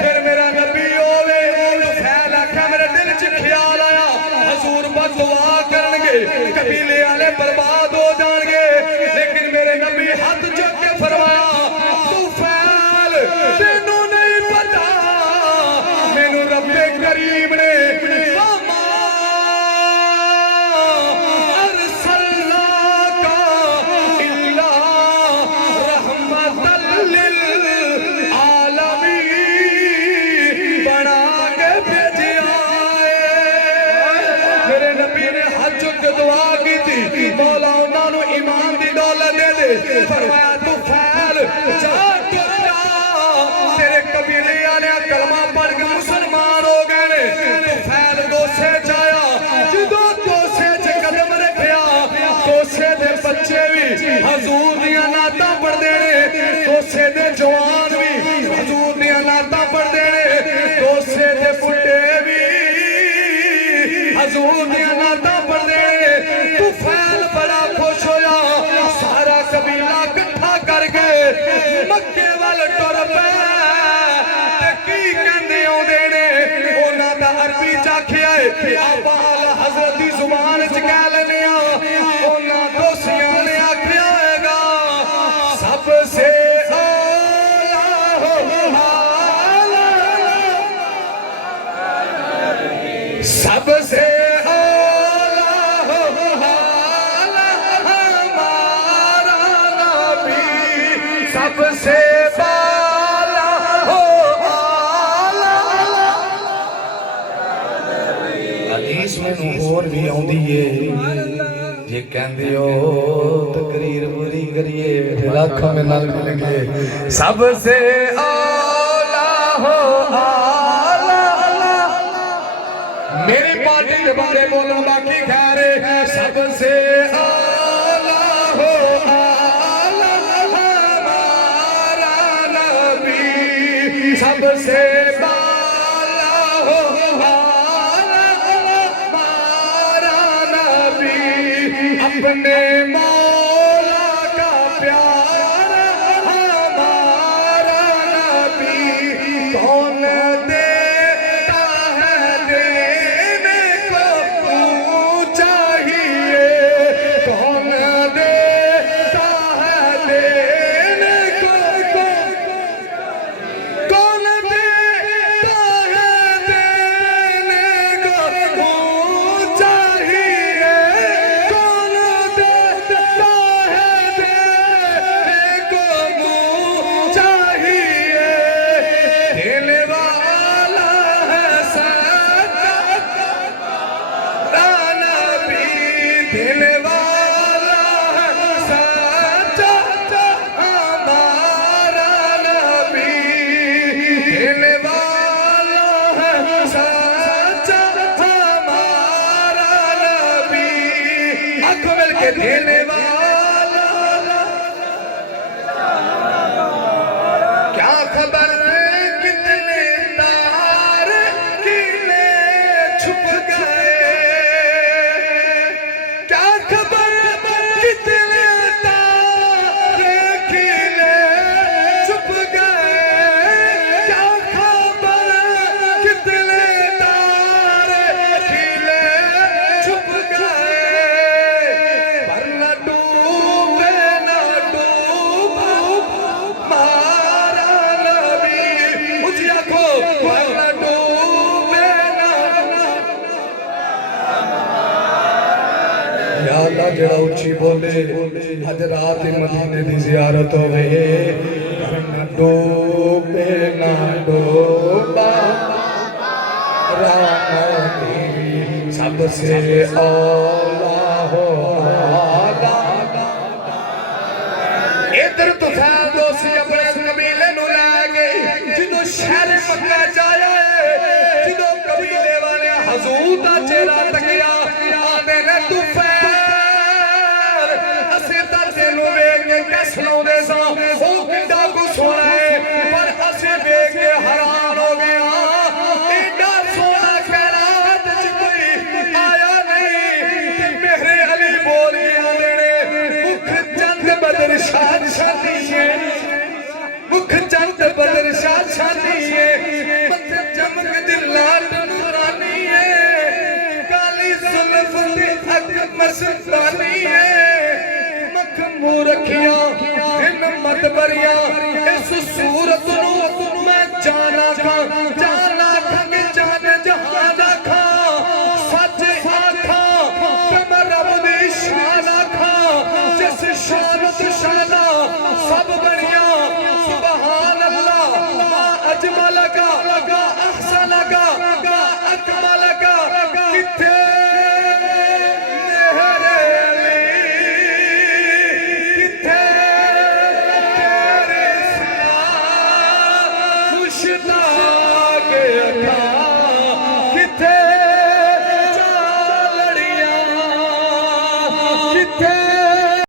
फिर मेरा नबी होवे तो फैल आख्या मेरे दिल च ख्याल आया हजूर बददुआ करनगे कबीले वाले बर्बाद हो जाएंगे लेकिन मेरे नबी हाथ चुक के फरमाया तू फैल तेनू नहीं पता मैनू रब्बे करीम ने फरमाया तू फैल जा तेरे कबीले वाले कलमा पढ़ के मुसलमान हो गए तू फैल दोसे जाया जो दोसे च कदम रखिया दोसे दे बच्चे भी हजूर दिया नाता पढ़ते ने दोसे दे जवान भी हजूर दिया नाता पढ़ते ने दोसे दे बुढ़े भी हजूर दिया नाता पढ़ते ने तू फैल बड़ा खुश होया सारा कबीला इकट्ठा करके मक्के वाल टुर पे की कहंदे आउंदे ने उन्हां दा अरबी च आखिया है आपा हजरत दी जुबान च कह लेने आ उन्हां दोसियां ने आखिया होएगा सबसे सबसे सबसे बाला हो हदीस मैनू होर भी आउंदी है जे कहंदे हो तकरीर पूरी करिए फिर आँखों में नाल मिलेंगे सबसे आला हो आला मेरी पार्टी के बंदे बोलो बाकी खैर सबसे आला हो सबसे बाला हो हमारा नबी अपने मौला का प्यार हमारा नबी कौन देता है देने को चाहिए कौन देता है देने को देने वाला क्या खबर कितने तार किले छुप गए क्या खबर कितने तार किले छुप गए क्या खबर कितने तार किले छुप गए उची बोले अज रात मदीने दी जियारत होवे ना डूबे ना डूबा राम सबसे औला हो आला। इधर तुफैल दोसी अपने कबीले नु लै गए जिदों शहर मक्का जाया जिदों कबीले वाले हजूर दा चेहरा तकिया आंदे ने तुफैल असीं तां तेनू वेख के कस लाउंदे सां ओ किड्डा को सोना है पर असीं वेख के हैरान हो गए एडा सोना खैरात च कोई आया नहीं ते मेरे अली बोल गया ने मुख चंद बदर शाद शादी है मुख चंद बदर शाद शादी है मत चमक दी लाट नूरानी है काली जुल्फ ते अख मस्तानी है मख मुंह रखिया दिन मत बरिया इस सूरत नू